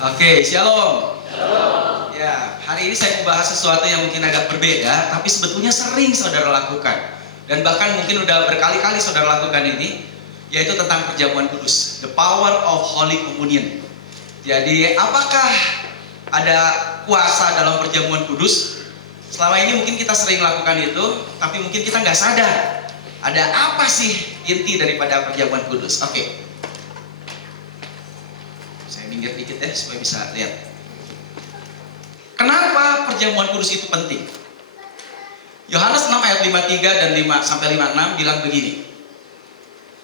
Oke, shalom. Ya, hari ini saya mau bahas sesuatu yang mungkin agak berbeda, tapi sebetulnya sering saudara lakukan. Dan bahkan mungkin udah berkali-kali saudara lakukan ini, yaitu tentang perjamuan kudus. The power of Holy Communion. Jadi, apakah ada kuasa dalam perjamuan kudus? Selama ini mungkin kita sering lakukan itu, tapi mungkin kita nggak sadar. Ada apa sih inti daripada perjamuan kudus? Oke. Saya minggir dikit ya, supaya bisa lihat. Kenapa perjamuan kudus itu penting? Yohanes 6 ayat 53 dan 5 sampai 56 bilang begini.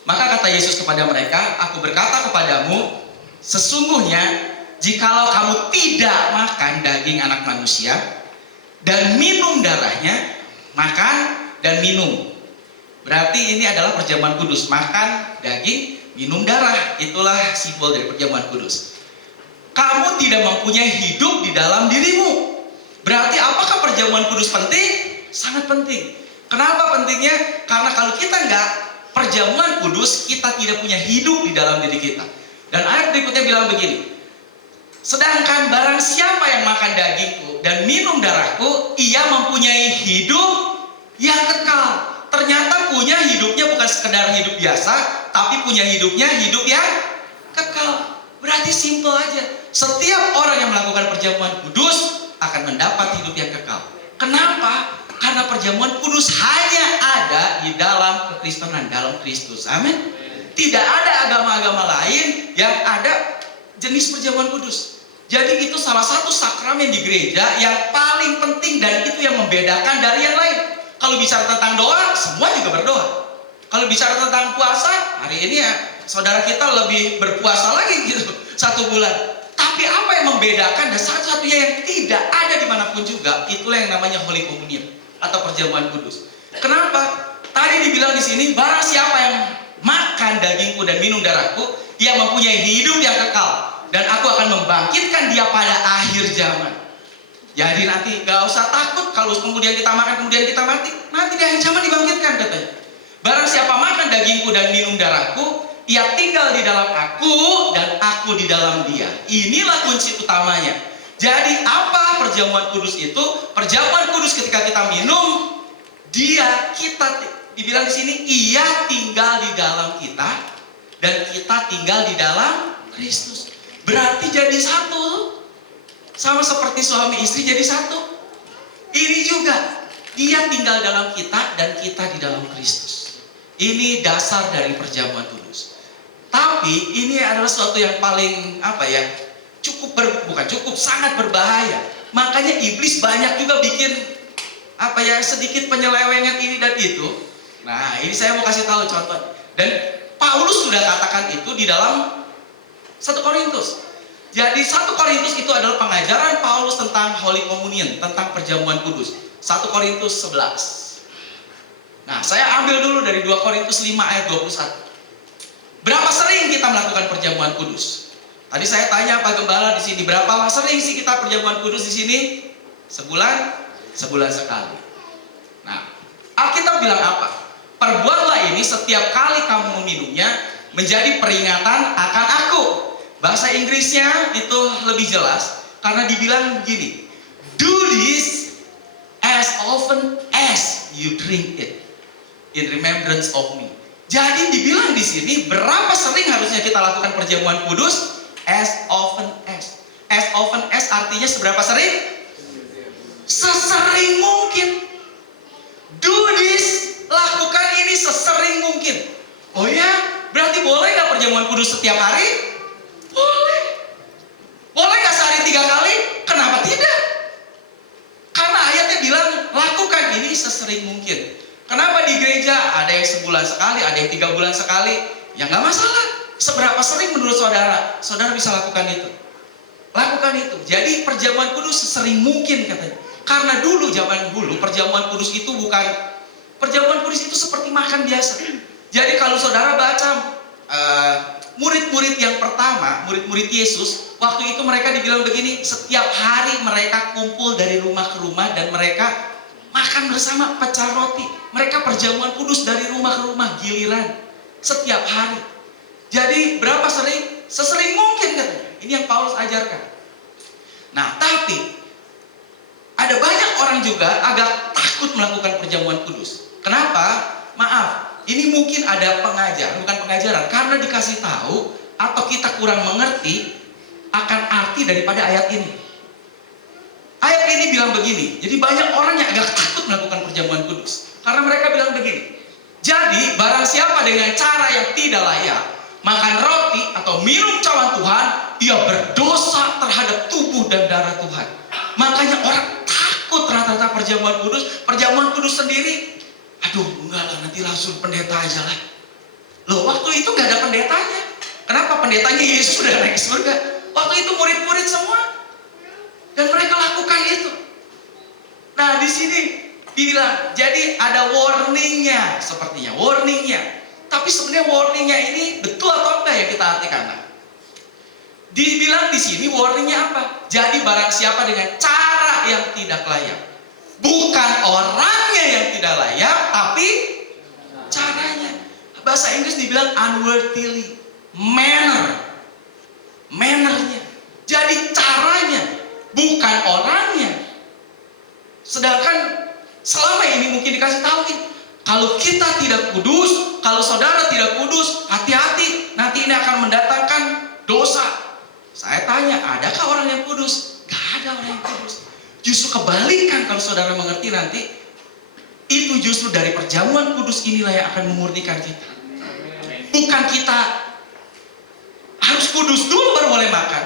Maka kata Yesus kepada mereka, aku berkata kepadamu, sesungguhnya jikalau kamu tidak makan daging anak manusia dan minum darahnya, makan dan minum. Berarti ini adalah perjamuan kudus, makan daging, minum darah. Itulah simbol dari perjamuan kudus. Kamu tidak mempunyai hidup di dalam dirimu. Berarti apakah perjamuan kudus penting? Sangat penting. Kenapa pentingnya? Karena kalau kita nggak perjamuan kudus, kita tidak punya hidup di dalam diri kita. Dan ayat berikutnya bilang begini. Sedangkan barang siapa yang makan dagingku dan minum darahku, ia mempunyai hidup yang kekal. Ternyata punya hidupnya bukan sekedar hidup biasa, tapi punya hidupnya hidup yang kekal. Berarti simple aja. Setiap orang yang melakukan perjamuan kudus akan mendapat hidup yang kekal. Kenapa? Karena perjamuan kudus hanya ada di dalam kekristenan, dalam Kristus. Amin. Tidak ada agama-agama lain yang ada jenis perjamuan kudus. Jadi itu salah satu sakramen di gereja yang paling penting dan itu yang membedakan dari yang lain. Kalau bicara tentang doa, semua juga berdoa. Kalau bicara tentang puasa, hari ini ya saudara kita lebih berpuasa lagi gitu, 1 bulan. Tapi apa yang membedakan dan satu-satunya yang tidak ada dimanapun juga, itulah yang namanya Holy Communion atau perjamuan kudus. Kenapa? Tadi dibilang di sini, barang siapa yang makan dagingku dan minum darahku, ia mempunyai hidup yang kekal, dan aku akan membangkitkan dia pada akhir zaman. Jadi nanti gak usah takut kalau kemudian kita makan kemudian kita mati. Nanti di akhir zaman dibangkitkan katanya. Barang siapa makan dagingku dan minum darahku, ia tinggal di dalam aku dan aku di dalam dia. Inilah kunci utamanya. Jadi apa perjamuan kudus itu? Perjamuan kudus ketika kita minum, kita dibilang di sini, ia tinggal di dalam kita dan kita tinggal di dalam Kristus. Berarti jadi satu. Sama seperti suami istri jadi satu. Ini juga, dia tinggal dalam kita dan kita di dalam Kristus. Ini dasar dari perjamuan kudus. Tapi ini adalah sesuatu yang paling sangat berbahaya. Makanya iblis banyak juga bikin sedikit penyelewengan ini dan itu. Nah, ini saya mau kasih tahu contoh. Dan Paulus sudah katakan itu di dalam 1 Korintus. Jadi 1 Korintus itu adalah pengajaran Paulus tentang Holy Communion, tentang perjamuan kudus. 1 Korintus 11. Nah, saya ambil dulu dari 2 Korintus 5 ayat 21. Berapa sering kita melakukan perjamuan kudus? Tadi saya tanya Pak Gembala di sini, berapa sering sih kita perjamuan kudus di sini? Sebulan sekali. Nah, Alkitab bilang apa? Perbuatlah ini setiap kali kamu meminumnya menjadi peringatan akan aku. Bahasa Inggrisnya itu lebih jelas karena dibilang begini, do this as often as you drink it in remembrance of me. Jadi dibilang di sini berapa sering harusnya kita lakukan perjamuan kudus? As often as. As often as artinya seberapa sering? Sesering mungkin. Do this, lakukan ini sesering mungkin. Oh ya, berarti boleh nggak perjamuan kudus setiap hari? Boleh. Boleh nggak sehari 3 kali? Kenapa tidak? Karena ayatnya bilang lakukan ini sesering mungkin. Kenapa di gereja ada yang sebulan sekali, ada yang 3 bulan sekali? Ya nggak masalah. Seberapa sering menurut saudara? Saudara bisa lakukan itu. Lakukan itu. Jadi perjamuan kudus sesering mungkin katanya. Karena zaman dulu perjamuan kudus itu perjamuan kudus itu seperti makan biasa. Jadi kalau saudara baca murid-murid yang pertama, murid-murid Yesus, waktu itu mereka dibilang begini, setiap hari mereka kumpul dari rumah ke rumah dan mereka makan bersama pecah roti. Mereka perjamuan kudus dari rumah ke rumah, giliran. Setiap hari. Jadi berapa sering? Sesering mungkin katanya. Ini yang Paulus ajarkan. Nah, tapi ada banyak orang juga agak takut melakukan perjamuan kudus. Kenapa? Maaf, ini mungkin ada bukan pengajaran, karena dikasih tahu atau kita kurang mengerti akan arti daripada ayat ini. Ayat ini bilang begini, jadi banyak orang yang agak takut melakukan perjamuan kudus. Karena mereka bilang begini, jadi barang siapa dengan cara yang tidak layak makan roti atau minum cawan Tuhan, ia berdosa terhadap tubuh dan darah Tuhan. Makanya orang takut rata-rata perjamuan kudus sendiri. Aduh, enggak lah, nanti langsung pendeta aja lah. Loh, waktu itu gak ada pendetanya. Kenapa? Pendetanya Yesus sudah naik surga. Waktu itu murid-murid semua. Dan mereka lakukan itu. Nah, di sini bilang, jadi ada warningnya sepertinya. Warningnya. Tapi sebenarnya warningnya ini betul atau enggak ya kita artikan? Nah, dibilang di sini warningnya apa? Jadi barang siapa dengan cara yang tidak layak. Bukan orangnya yang tidak layak, tapi caranya. Bahasa Inggris dibilang unworthily. Mannernya. Jadi caranya, bukan orangnya. Sedangkan selama ini mungkin dikasih tahu, kalau kita tidak kudus, kalau saudara tidak kudus, hati-hati, nanti ini akan mendatangkan dosa. Saya tanya, adakah orang yang kudus? Gak ada orang yang kudus. Justru kebalikan kalau saudara mengerti nanti, itu justru dari perjamuan kudus inilah yang akan memurnikan kita. Bukan kita harus kudus dulu baru boleh makan.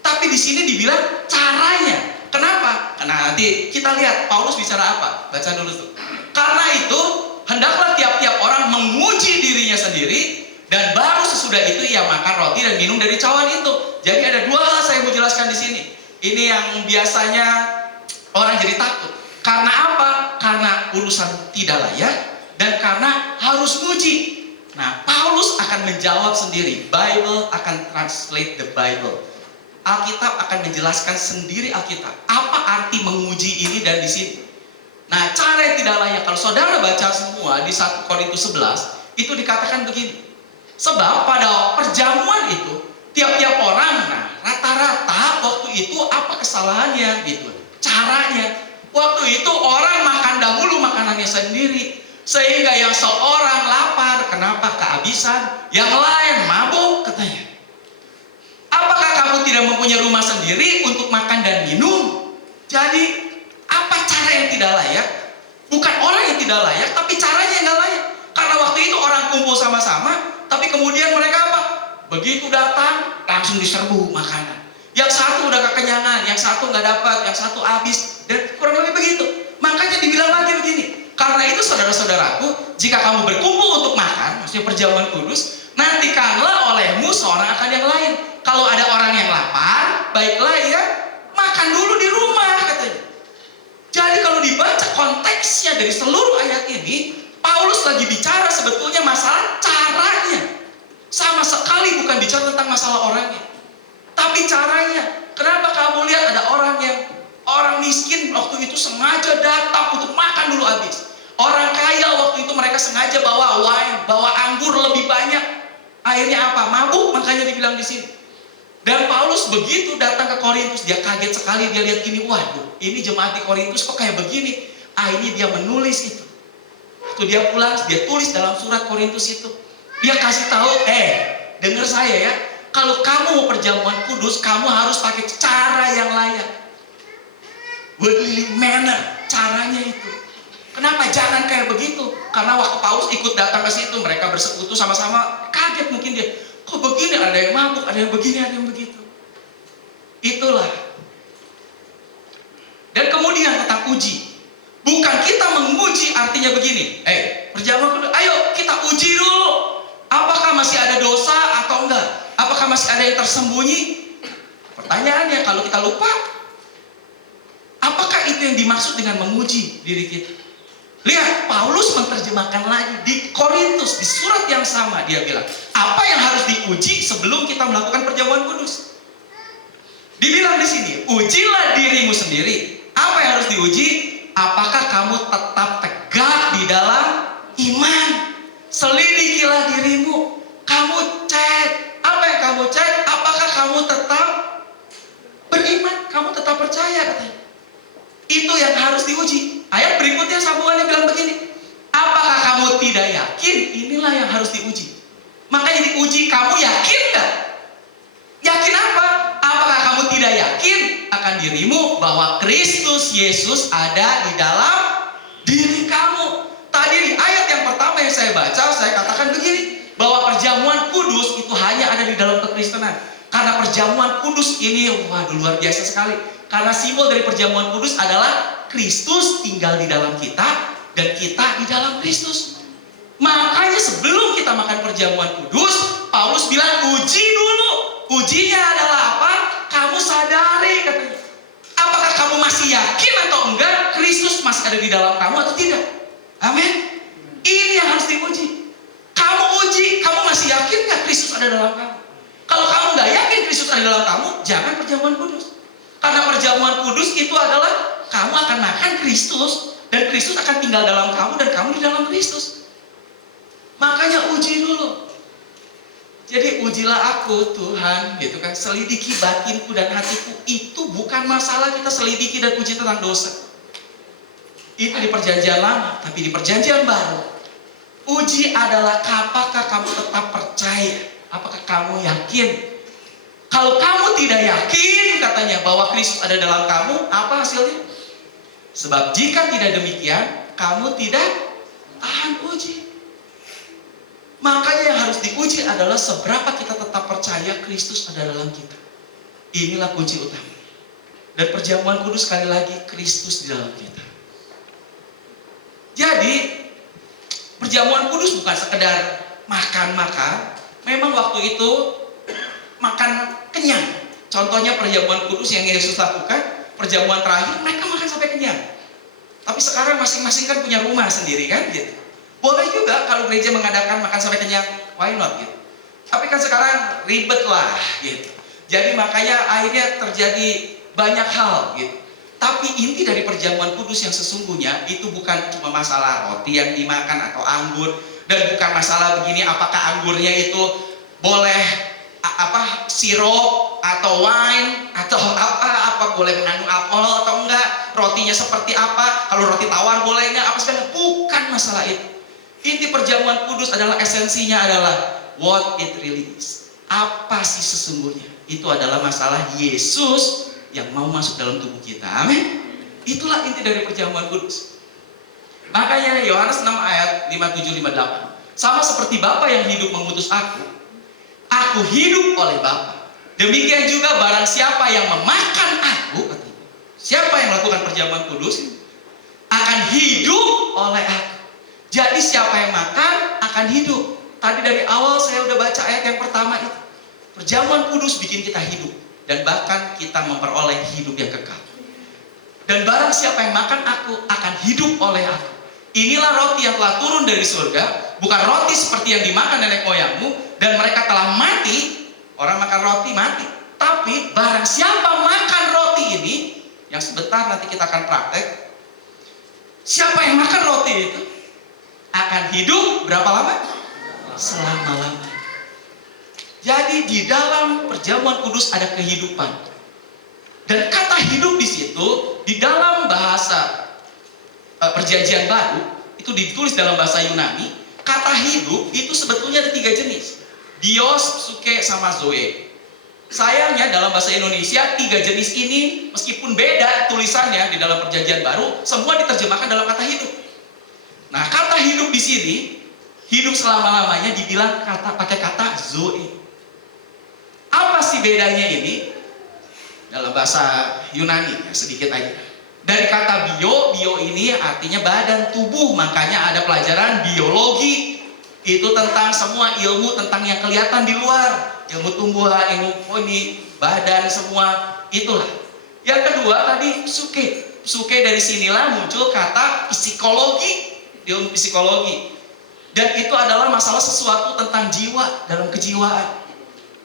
Tapi di sini dibilang caranya. Kenapa? Karena nanti kita lihat Paulus bicara apa. Baca dulu tuh. Karena itu hendaklah tiap-tiap orang menguji dirinya sendiri, dan baru sesudah itu ia makan roti dan minum dari cawan itu. Jadi ada dua hal saya mau jelaskan di sini. Ini yang biasanya orang jadi takut. Karena apa? Karena urusan tidak layak dan karena harus nguji. Nah, Paulus akan menjawab sendiri. Bible akan translate the Bible. Alkitab akan menjelaskan sendiri Alkitab. Apa arti menguji ini dan di sini? Nah, cara yang tidak layak. Kalau saudara baca semua di 1 Korintus 11, itu dikatakan begini. Sebab pada perjamuan itu, tiap-tiap orang, nah, rata-rata waktu itu apa kesalahannya gitu. Caranya, waktu itu orang makan dahulu makanannya sendiri. Sehingga yang seorang lapar, kenapa kehabisan? Yang lain mabuk katanya. Apakah kamu tidak mempunyai rumah sendiri untuk makan dan minum? Jadi, apa cara yang tidak layak? Bukan orang yang tidak layak, tapi caranya yang tidak layak. Karena waktu itu orang kumpul sama-sama, tapi kemudian mereka apa? Begitu datang, langsung diserbu makanan. Yang satu udah kekenyangan, yang satu nggak dapat, yang satu habis, dan kurang lebih begitu. Makanya dibilang lagi begini. Karena itu saudara-saudaraku, jika kamu berkumpul untuk makan, maksudnya perjamuan kudus, nantikanlah olehmu seorang akan yang lain. Kalau ada orang yang lapar, baiklah ya, makan dulu di rumah katanya. Jadi kalau dibaca konteksnya dari seluruh ayat ini, Paulus lagi bicara sebetulnya masalah caranya. Sama sekali bukan bicara tentang masalah orangnya, tapi caranya. Kenapa kamu lihat ada orang miskin waktu itu sengaja datang untuk makan dulu habis. Orang kaya waktu itu mereka sengaja bawa wine, bawa anggur lebih banyak. Akhirnya apa? Mabuk, makanya dibilang di sini. Dan Paulus begitu datang ke Korintus, dia kaget sekali, dia lihat gini, waduh, ini jemaat di Korintus kok kayak begini. Akhirnya dia menulis itu. Waktu dia pulang, dia tulis dalam surat Korintus itu. Dia kasih tahu, dengar saya ya, kalau kamu mau perjamuan kudus, kamu harus pakai cara yang layak. Worldly manner, caranya itu. Kenapa? Jangan kayak begitu. Karena waktu Paulus ikut datang ke situ, mereka bersekutu sama-sama, kaget mungkin dia. Kok begini? Ada yang mabuk, ada yang begini, ada yang begitu. Itulah. Dan kemudian tentang uji. Bukan kita menguji, artinya begini. Perjamuan kudus, ayo kita uji dulu. Apakah masih ada dosa atau enggak? Apakah masih ada yang tersembunyi? Pertanyaannya, kalau kita lupa, apakah itu yang dimaksud dengan menguji diri kita? Lihat, Paulus menerjemahkan lagi di Korintus, di surat yang sama dia bilang, apa yang harus diuji sebelum kita melakukan perjamuan kudus? Dibilang di sini, ujilah dirimu sendiri. Apa yang harus diuji? Apakah kamu tetap tegak di dalam iman? Selidikilah dirimu. Kamu cek. Apa yang kamu cek? Apakah kamu tetap percaya katanya. Itu yang harus diuji. Ayat berikutnya sambungannya bilang begini. Apakah kamu tidak yakin? Inilah yang harus diuji. Makanya diuji, kamu yakin nggak? Yakin apa? Apakah kamu tidak yakin akan dirimu bahwa Kristus Yesus ada di dalam diri kamu? Tadi di ayat yang pertama yang saya baca, saya katakan begini, bahwa perjamuan kudus itu hanya ada di dalam kekristenan. Karena perjamuan kudus ini, waduh, luar biasa sekali. Karena simbol dari perjamuan kudus adalah Kristus tinggal di dalam kita dan kita di dalam Kristus. Makanya sebelum kita makan perjamuan kudus, Paulus bilang uji dulu. Ujinya adalah apa? Kamu sadari katanya. Apakah kamu masih yakin atau enggak Kristus masih ada di dalam kamu atau tidak? Amin. Ini yang harus diuji. Kamu uji, kamu masih yakin nggak Kristus ada dalam kamu? Kalau kamu nggak yakin Kristus ada dalam kamu, jangan perjamuan kudus. Karena perjamuan kudus itu adalah kamu akan makan Kristus dan Kristus akan tinggal dalam kamu dan kamu di dalam Kristus. Makanya uji dulu. Jadi ujilah aku Tuhan, gitu kan. Selidiki batinku dan hatiku. Itu bukan masalah kita selidiki dan uji tentang dosa. Itu di perjanjian lama, tapi di perjanjian baru, uji adalah apakah kamu tetap percaya, apakah kamu yakin. Kalau kamu tidak yakin katanya bahwa Kristus ada dalam kamu, apa hasilnya? Sebab jika tidak demikian, kamu tidak tahan uji. Makanya yang harus diuji adalah seberapa kita tetap percaya Kristus ada dalam kita. Inilah kunci utama. Dan perjamuan kudus sekali lagi, Kristus di dalam kita. Jadi, perjamuan kudus bukan sekedar makan-makan. Memang waktu itu makan kenyang. Contohnya perjamuan kudus yang Yesus lakukan, perjamuan terakhir mereka makan sampai kenyang. Tapi sekarang masing-masing kan punya rumah sendiri kan gitu. Boleh juga kalau gereja mengadakan makan sampai kenyang, why not gitu. Tapi kan sekarang ribet lah gitu. Jadi makanya akhirnya terjadi banyak hal gitu. Tapi inti dari perjamuan kudus yang sesungguhnya itu bukan cuma masalah roti yang dimakan atau anggur, dan bukan masalah begini apakah anggurnya itu boleh sirup atau wine atau apa boleh mengandung alkohol atau enggak, rotinya seperti apa, kalau roti tawar boleh enggak, apa segala, bukan masalah itu. Inti perjamuan kudus adalah esensinya adalah what it really is. Apa sih sesungguhnya? Itu adalah masalah Yesus yang mau masuk dalam tubuh kita. Amin. Itulah inti dari perjamuan kudus. Makanya Yohanes 6 ayat 57-58. Sama seperti Bapa yang hidup mengutus aku hidup oleh Bapa. Demikian juga barang siapa yang memakan aku, siapa yang melakukan perjamuan kudus, akan hidup oleh aku. Jadi siapa yang makan akan hidup. Tadi dari awal saya udah baca ayat yang pertama itu. Perjamuan kudus bikin kita hidup. Dan bahkan kita memperoleh hidup yang kekal. Dan barang siapa yang makan aku akan hidup oleh aku. Inilah roti yang telah turun dari surga. Bukan roti seperti yang dimakan nenek moyangmu. Dan mereka telah mati. Orang makan roti mati. Tapi barang siapa makan roti ini, yang sebentar nanti kita akan praktek. Siapa yang makan roti itu akan hidup berapa lama? Selama-lamanya. Jadi di dalam perjamuan kudus ada kehidupan. Dan kata hidup di situ, di dalam bahasa perjanjian baru, itu ditulis dalam bahasa Yunani, kata hidup itu sebetulnya ada 3 jenis. Bios, psuke, sama zoe. Sayangnya dalam bahasa Indonesia 3 jenis ini meskipun beda tulisannya di dalam perjanjian baru, semua diterjemahkan dalam kata hidup. Nah, kata hidup di sini, hidup selama-lamanya dibilang pakai kata zoe. Apa sih bedanya ini? Dalam bahasa Yunani, sedikit aja. Dari kata bio ini artinya badan, tubuh. Makanya ada pelajaran biologi. Itu tentang semua ilmu tentang yang kelihatan di luar. Ilmu tumbuhan, ilmu badan semua. Itulah. Yang kedua tadi psuke. Psuke dari sinilah muncul kata psikologi. Ilmu psikologi. Dan itu adalah masalah sesuatu tentang jiwa, dalam kejiwaan.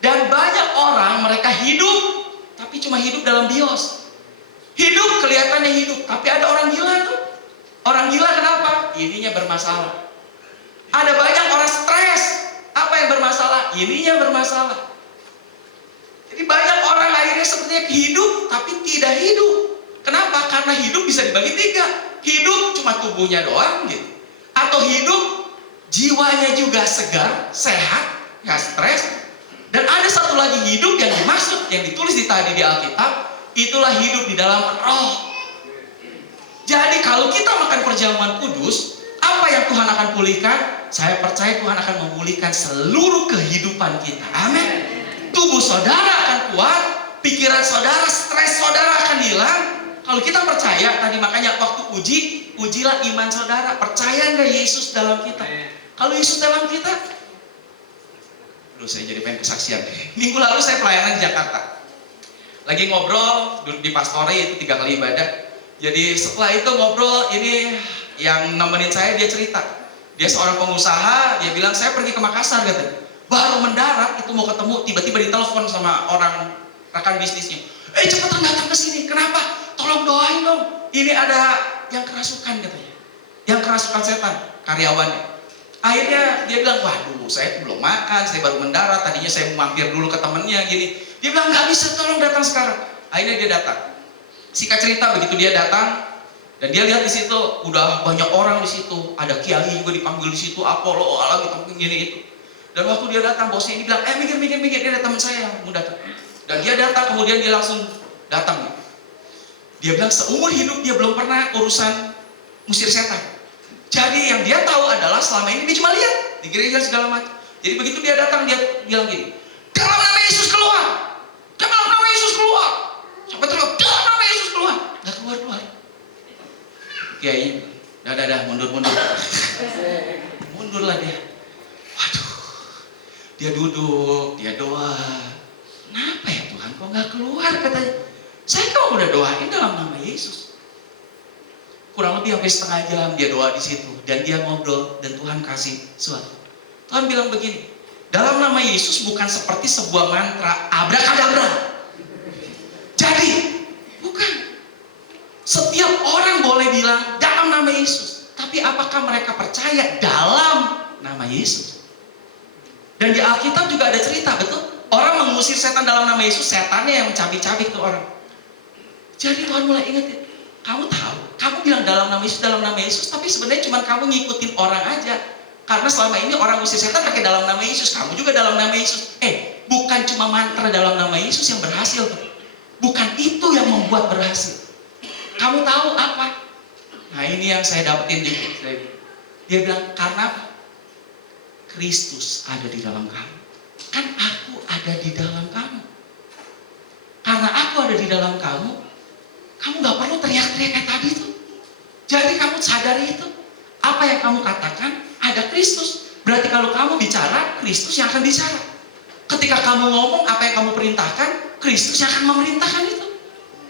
Dan banyak orang mereka hidup, tapi cuma hidup dalam bios. Hidup kelihatannya hidup, tapi ada orang gila tuh. Orang gila kenapa? Ininya bermasalah. Ada banyak orang stres. Apa yang bermasalah? Ininya bermasalah. Jadi banyak orang akhirnya seperti katanya hidup tapi tidak hidup. Kenapa? Karena hidup bisa dibagi tiga. Hidup cuma tubuhnya doang gitu. Atau hidup jiwanya juga segar, sehat, nggak stres. Dan ada satu lagi hidup yang dimaksud, yang ditulis tadi di Alkitab, itulah hidup di dalam roh. Jadi kalau kita makan perjamuan kudus, apa yang Tuhan akan pulihkan? Saya percaya Tuhan akan memulihkan seluruh kehidupan kita. Amin. Tubuh saudara akan kuat, pikiran saudara, stres saudara akan hilang. Kalau kita percaya, tadi makanya waktu ujilah iman saudara. Percaya nggak Yesus dalam kita? Kalau Yesus dalam kita, saya jadi pengen kesaksian. Minggu lalu saya pelayanan di Jakarta. Lagi ngobrol di Pastori, itu 3 kali ibadah. Jadi setelah itu ngobrol, ini yang nemenin saya, dia cerita. Dia seorang pengusaha, dia bilang saya pergi ke Makassar katanya. Baru mendarat itu mau ketemu, tiba-tiba ditelepon sama orang rekan bisnisnya. Cepetan datang ke sini. Kenapa? Tolong doain dong. Ini ada yang kerasukan katanya. Yang kerasukan setan, karyawannya. Akhirnya dia bilang, waduh saya belum makan, saya baru mendarat, tadinya saya mau mampir dulu ke temennya gini. Dia bilang, nggak bisa, tolong datang sekarang. Akhirnya dia datang. Singkat cerita, begitu dia datang, dan dia lihat di situ udah banyak orang di situ, ada kiai juga dipanggil di situ, Apollo, gitu gini itu. Dan waktu dia datang, bosnya ini bilang, mikir, dia ada teman saya yang mau datang. Dan dia datang, kemudian dia langsung datang. Dia bilang seumur hidup dia belum pernah urusan musir setan. Jadi yang dia tahu adalah selama ini dia cuma lihat di gereja segala macam. Jadi begitu dia datang, dia bilang gini, dalam nama Yesus keluar, dalam nama Yesus keluar. Sampai teriak, dalam nama Yesus keluar. Nggak keluar. Kiai, dah, mundur. Mundurlah dia. Waduh, dia duduk, dia doa. Kenapa ya Tuhan kok nggak keluar katanya? Saya kok udah doain dalam nama Yesus. Kurang lebih hampir setengah jam dia doa di situ dan dia ngobrol dan Tuhan kasih sesuatu. Tuhan bilang begini, dalam nama Yesus bukan seperti sebuah mantra abrakadabra. Jadi bukan. Setiap orang boleh bilang dalam nama Yesus, tapi apakah mereka percaya dalam nama Yesus? Dan di Alkitab juga ada cerita, betul? Orang mengusir setan dalam nama Yesus, setannya yang mencabik-cabik tuh orang. Jadi Tuhan mulai ingetin, kamu tahu, kamu bilang dalam nama Yesus, tapi sebenarnya cuma kamu ngikutin orang aja. Karena selama ini orang usir setan pakai dalam nama Yesus, kamu juga dalam nama Yesus. Bukan cuma mantra dalam nama Yesus yang berhasil. Bukan itu yang membuat berhasil. Kamu tahu apa? Nah ini yang saya dapetin juga. Dia bilang, karena Kristus ada di dalam kamu. Kan aku ada di dalam kamu. Karena aku ada di dalam kamu, kamu gak perlu teriak-teriak kayak tadi tuh. Jadi kamu sadari itu. Apa yang kamu katakan, ada Kristus. Berarti kalau kamu bicara, Kristus yang akan bicara. Ketika kamu ngomong, apa yang kamu perintahkan, Kristus yang akan memerintahkan itu.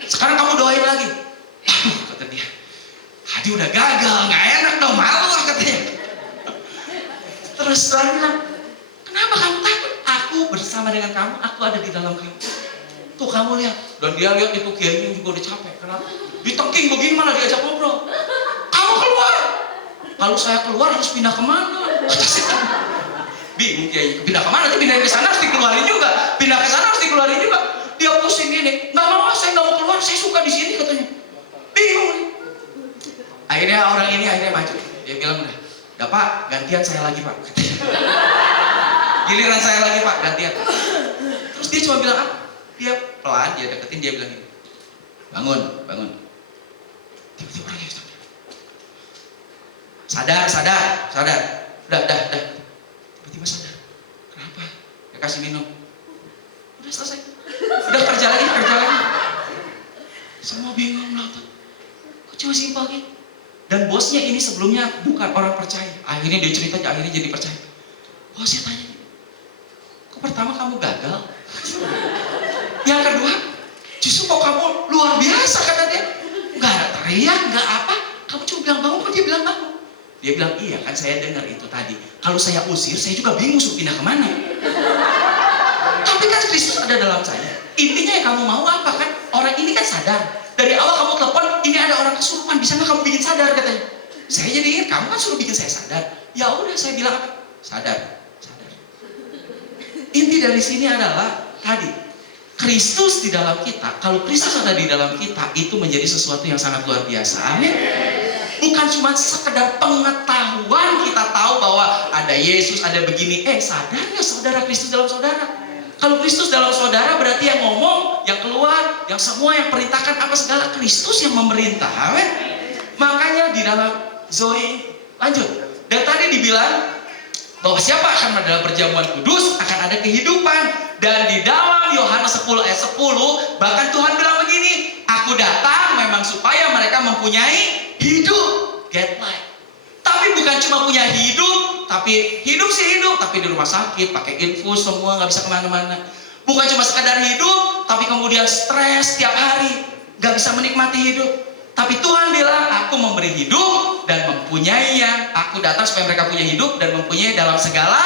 Sekarang kamu doain lagi. Kata dia, Hadi udah gagal, gak enak dong, malu lah katanya. Terus Tuhan bilang, kenapa kamu takut? Aku bersama dengan kamu, aku ada di dalam kamu. Tuh kamu lihat, dan dia lihat itu kiainya juga udah capek. Kenapa? Ditengking begini malah diajak ngobrol. Kamu keluar. Kalau saya keluar harus pindah kemana? Bingung kiai, pindah kemana? Nanti pindah ke sana harus dikeluarin juga. Pindah ke sana harus dikeluarin juga. Dia pusing gini, nggak mau, saya nggak mau keluar, saya suka di sini katanya. Bingung nih. Akhirnya orang ini maju. Dia bilang udah Pak, gantian saya lagi Pak. Giliran saya lagi Pak, gantian. Terus dia cuma bilang apa? Dia pelan, dia deketin, dia bilang gini, bangun. Tiba-tiba orangnya sadar. Udah. Tiba-tiba sadar. Kenapa? Dia kasih minum. Udah selesai. Udah kerja lagi. Semua bingung lah tuh. Kok cuma simpel gitu? Dan bosnya ini sebelumnya bukan orang percaya. Akhirnya dia cerita, akhirnya jadi percaya. Bosnya tanya, kok pertama kamu gagal? Yang kedua, justru kok kamu luar biasa kata dia. Gak ada teriak, gak apa. Kamu cuma bilang bangun, kok dia bilang bangun. Dia bilang, iya kan saya dengar itu tadi. Kalau saya usir, saya juga bingung suruh pindah kemana. Tapi kan Kristus ada dalam saya. Intinya yang kamu mau apa kan? Orang ini kan sadar. Dari awal kamu telepon, ini ada orang kesurupan, bisa nggak kamu bikin sadar katanya. Saya jadi ingat, kamu kan suruh bikin saya sadar. Ya udah, saya bilang apa? Sadar. Inti dari sini adalah tadi, Kristus di dalam kita, kalau Kristus ada di dalam kita, itu menjadi sesuatu yang sangat luar biasa. Amin. Bukan cuma sekedar pengetahuan kita tahu bahwa ada Yesus, ada begini. Sadar nggak saudara Kristus dalam saudara? Kalau Kristus dalam saudara berarti yang ngomong, yang keluar, yang semua yang perintahkan apa segala Kristus yang memerintah. Amin. Makanya di dalam Zoe, lanjut. Dan tadi dibilang bahwa siapa akan dalam perjamuan kudus akan ada kehidupan. Dan di dalam Yohanes 10 ayat 10 bahkan Tuhan bilang begini, aku datang memang supaya mereka mempunyai hidup, get life. Tapi bukan cuma punya hidup, tapi hidup sih hidup, tapi di rumah sakit pakai infus semua, nggak bisa kemana-mana. Bukan cuma sekadar hidup, tapi kemudian stres tiap hari, nggak bisa menikmati hidup. Tapi Tuhan bilang, aku memberi hidup dan mempunyainya. Aku datang supaya mereka punya hidup dan mempunyai dalam segala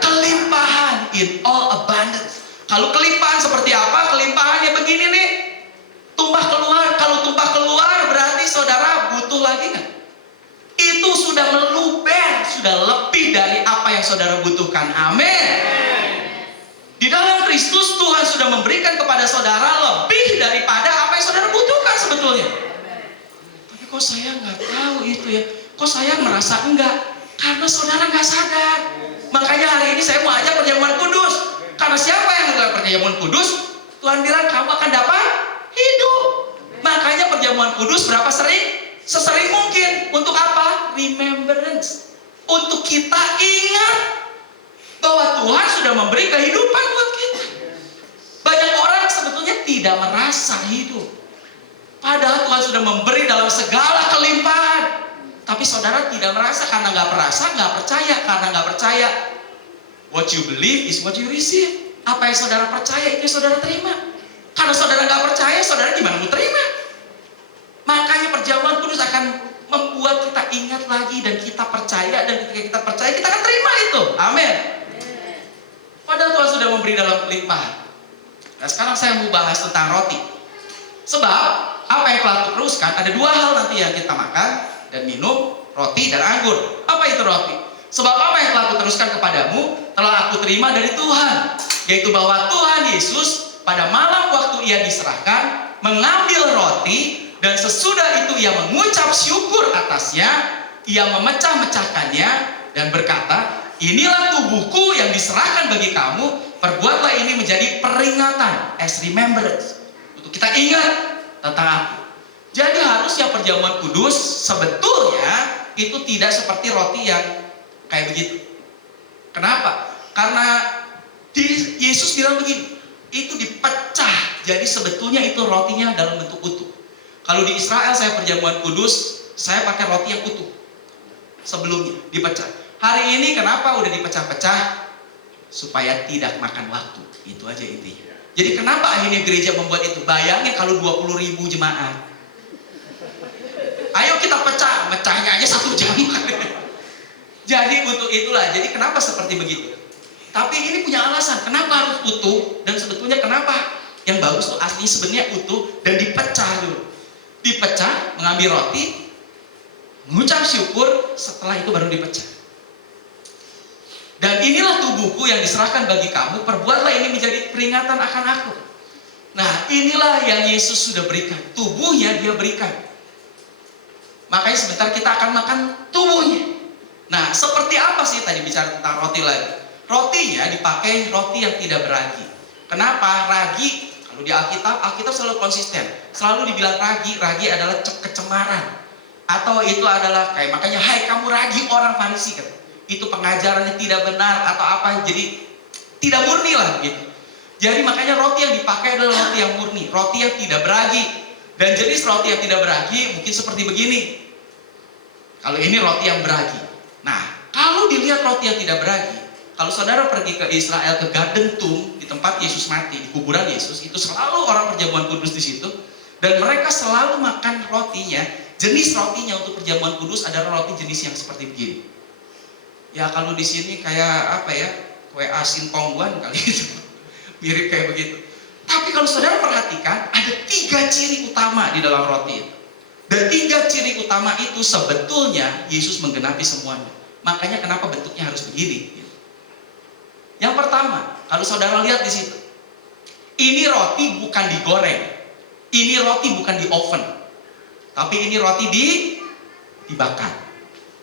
kelimpahan, in all abundance. Kalau kelimpahan seperti apa? Kelimpahannya begini nih, tumpah keluar. Kalau tumpah keluar berarti saudara butuh lagi nggak? Itu sudah meluber, sudah lebih dari apa yang saudara butuhkan. Amin. Di dalam Kristus Tuhan sudah memberikan kepada saudara lebih daripada apa yang saudara butuhkan sebetulnya. Tapi kok saya nggak tahu itu ya? Kok saya merasa enggak? Karena saudara nggak sadar. Makanya hari ini saya mau ajak perjamuan kudus. Karena siapa yang melakukan perjamuan kudus? Tuhan bilang kamu akan dapat hidup. Makanya perjamuan kudus berapa sering? Sesering mungkin. Untuk apa? Remembrance. Untuk kita ingat bahwa Tuhan sudah memberi kehidupan buat kita. Banyak orang sebetulnya tidak merasa hidup. Padahal Tuhan sudah memberi dalam segala kelimpahan. Tapi saudara tidak merasa karena nggak merasa, nggak percaya. Karena nggak percaya, what you believe is what you receive. Apa yang saudara percaya itu yang saudara terima. Karena saudara nggak percaya, saudara gimana mau terima? Makanya perjamuan kudus akan membuat kita ingat lagi dan kita percaya, dan ketika kita percaya kita akan terima itu. Amin. Padahal Tuhan sudah memberi dalam kelimpahan. Nah sekarang saya mau bahas tentang roti. Sebab apa yang telah teruskan ada dua hal nanti yang kita makan dan minum, roti dan anggur. Apa itu roti? Sebab apa yang telah kuteruskan kepadamu telah aku terima dari Tuhan, yaitu bahwa Tuhan Yesus pada malam waktu ia diserahkan mengambil roti, dan sesudah itu ia mengucap syukur atasnya, ia memecah-mecahkannya dan berkata, inilah tubuhku yang diserahkan bagi kamu, perbuatlah ini menjadi peringatan, as remembrance, untuk kita ingat tentang aku. Jadi harusnya perjamuan kudus sebetulnya itu tidak seperti roti yang kayak begitu. Kenapa? Karena Yesus bilang begini, itu dipecah. Jadi sebetulnya itu rotinya dalam bentuk utuh. Kalau di Israel saya perjamuan kudus, saya pakai roti yang utuh. Sebelumnya dipecah. Hari ini kenapa udah dipecah-pecah? Supaya tidak makan waktu. Itu aja intinya. Jadi kenapa akhirnya gereja membuat itu? Bayangin kalau 20.000 jemaat. Ayo kita pecah, mecahnya aja 1 jam. Jadi untuk itulah, jadi kenapa seperti begitu? Tapi ini punya alasan, kenapa harus utuh? Dan sebetulnya kenapa yang bagus tuh aslinya sebenarnya utuh dan dipecah dulu. Dipecah, mengambil roti, mengucap syukur, setelah itu baru dipecah. Dan inilah tubuhku yang diserahkan bagi kamu, perbuatlah ini menjadi peringatan akan aku. Nah inilah yang Yesus sudah berikan, tubuhnya dia berikan. Makanya sebentar kita akan makan tubuhnya. Nah, seperti apa sih tadi bicara tentang roti lagi? Rotinya dipakai roti yang tidak beragi. Kenapa? Ragi, kalau di Alkitab selalu konsisten. Selalu dibilang ragi adalah kecemaran. Atau itu adalah kayak makanya, hai kamu ragi orang Farisi kan. Itu pengajarannya tidak benar atau apa, jadi tidak murni lah gitu. Jadi makanya roti yang dipakai adalah roti yang murni, roti yang tidak beragi. Dan jenis roti yang tidak beragi mungkin seperti begini. Kalau ini roti yang beragi. Nah, kalau dilihat roti yang tidak beragi, kalau saudara pergi ke Israel, ke Garden Tomb, di tempat Yesus mati, di kuburan Yesus, itu selalu orang perjamuan kudus di situ. Dan mereka selalu makan rotinya, jenis rotinya untuk perjamuan kudus adalah roti jenis yang seperti begini. Ya kalau di sini kayak apa ya, kue asin pongguan kali itu. Mirip kayak begitu. Tapi kalau saudara perhatikan, ada 3 ciri utama di dalam roti itu. Dan 3 ciri utama itu sebetulnya Yesus menggenapi semuanya. Makanya kenapa bentuknya harus begini. Yang pertama, kalau saudara lihat di situ, Ini roti bukan digoreng. Ini roti bukan di oven. Tapi ini roti dibakar.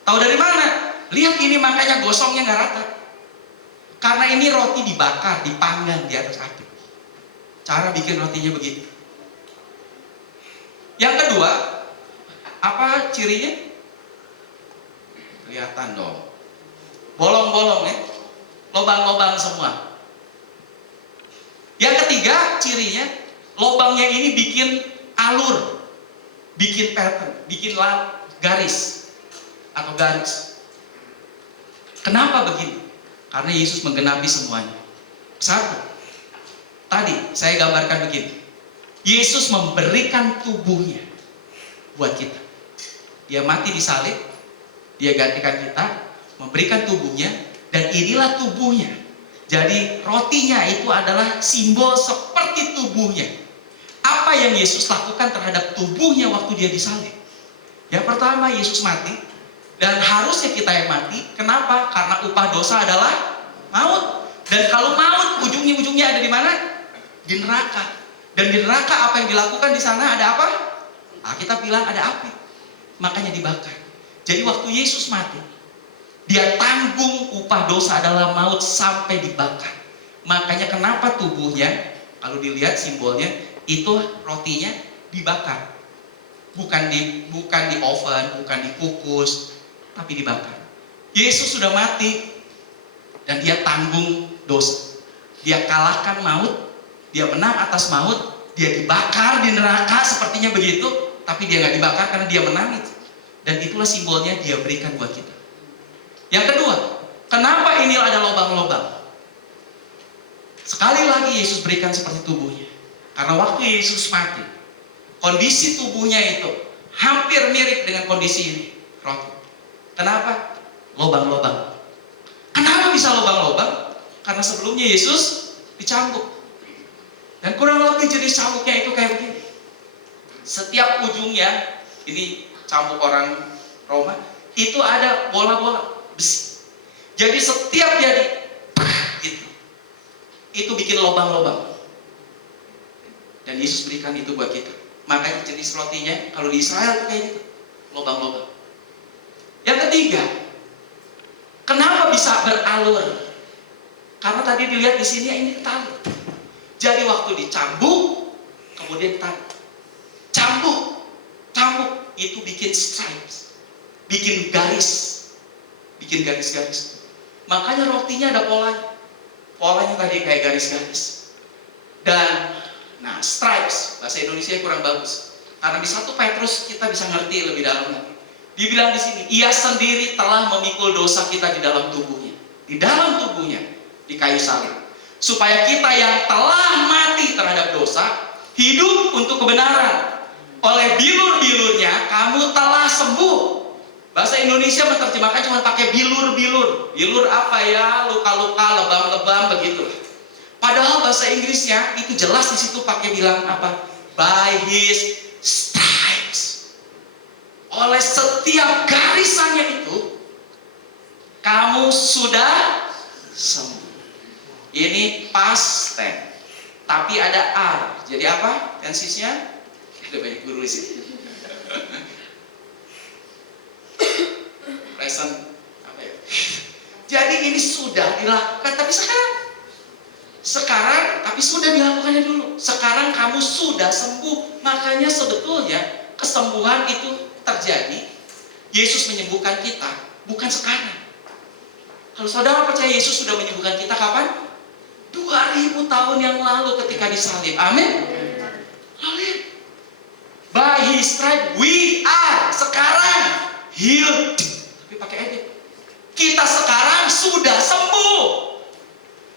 Tahu dari mana? Lihat ini makanya gosongnya nggak rata. Karena ini roti dibakar, dipanggang di atas api. Cara bikin rotinya begitu. Yang kedua, apa cirinya? Kelihatan dong. Bolong-bolong ya. Lobang-lobang semua. Yang ketiga cirinya, lobangnya ini bikin alur, bikin pattern, bikin garis atau garis. Kenapa begini? Karena Yesus menggenapi semuanya. Satu, tadi saya gambarkan begini. Yesus memberikan tubuhnya buat kita. Dia mati di salib, dia gantikan kita, memberikan tubuhnya, dan inilah tubuhnya. Jadi rotinya itu adalah simbol seperti tubuhnya. Apa yang Yesus lakukan terhadap tubuhnya waktu dia disalib? Yang pertama, Yesus mati, dan harusnya kita yang mati. Kenapa? Karena upah dosa adalah maut. Dan kalau maut, ujungnya ada di mana? Di neraka. Dan di neraka apa yang dilakukan di sana? Ada apa? Kita bilang ada api. Makanya dibakar. Jadi waktu Yesus mati, dia tanggung upah dosa adalah maut sampai dibakar. Makanya kenapa tubuhnya, kalau dilihat simbolnya, itu rotinya dibakar. Bukan di oven, bukan dikukus, tapi dibakar. Yesus sudah mati dan dia tanggung dosa. Dia kalahkan maut, dia menang atas maut, dia dibakar di neraka sepertinya begitu, tapi dia nggak dibakar karena dia menang itu. Dan itulah simbolnya dia berikan buat kita. Yang kedua, kenapa ini ada lubang-lubang? Sekali lagi Yesus berikan seperti tubuhnya. Karena waktu Yesus mati, kondisi tubuhnya itu hampir mirip dengan kondisi ini, roti. Kenapa? Lubang-lubang. Kenapa bisa lubang-lubang? Karena sebelumnya Yesus dicambuk. Dan kurang lebih jenis cambuknya itu kayak begini. Setiap ujungnya, ini cambuk orang Roma, itu ada bola-bola besi. Jadi setiap gitu, itu bikin lubang-lubang. Dan Yesus berikan itu buat kita. Makanya jenis rotinya kalau di Israel kayak gitu, lubang-lubang. Yang ketiga, kenapa bisa beralur? Karena tadi dilihat di sini ini tali. Jadi waktu dicambuk, kemudian tali. Cambuk itu bikin stripes, bikin garis-garis. Makanya rotinya ada polanya tadi kayak garis-garis. Dan stripes bahasa Indonesia kurang bagus, karena di 1 Petrus kita bisa ngerti lebih dalam lagi. Dibilang di sini, ia sendiri telah memikul dosa kita di dalam tubuhnya, di kayu salib, supaya kita yang telah mati terhadap dosa hidup untuk kebenaran. Oleh bilur-bilurnya kamu telah sembuh. Bahasa Indonesia menerjemahkan cuma pakai bilur-bilur. Bilur apa ya? Luka-luka, lebam-lebam begitu. Padahal bahasa Inggrisnya itu jelas di situ pakai bilang apa? By his stripes. Oleh setiap garisannya itu kamu sudah sembuh. Ini past tense. Tapi ada R. Jadi apa tensisnya? Ada banyak guru di sini. Present apa ya? Jadi ini sudah dilakukan, tapi sekarang tapi sudah dilakukannya dulu. Sekarang kamu sudah sembuh. Makanya sebetulnya kesembuhan itu terjadi. Yesus menyembuhkan kita bukan sekarang. Kalau saudara percaya Yesus sudah menyembuhkan kita kapan? 2000 tahun yang lalu ketika disalib. Amin. Lalu by his stripes we are sekarang healed. Tapi pakai edit. Kita sekarang sudah sembuh.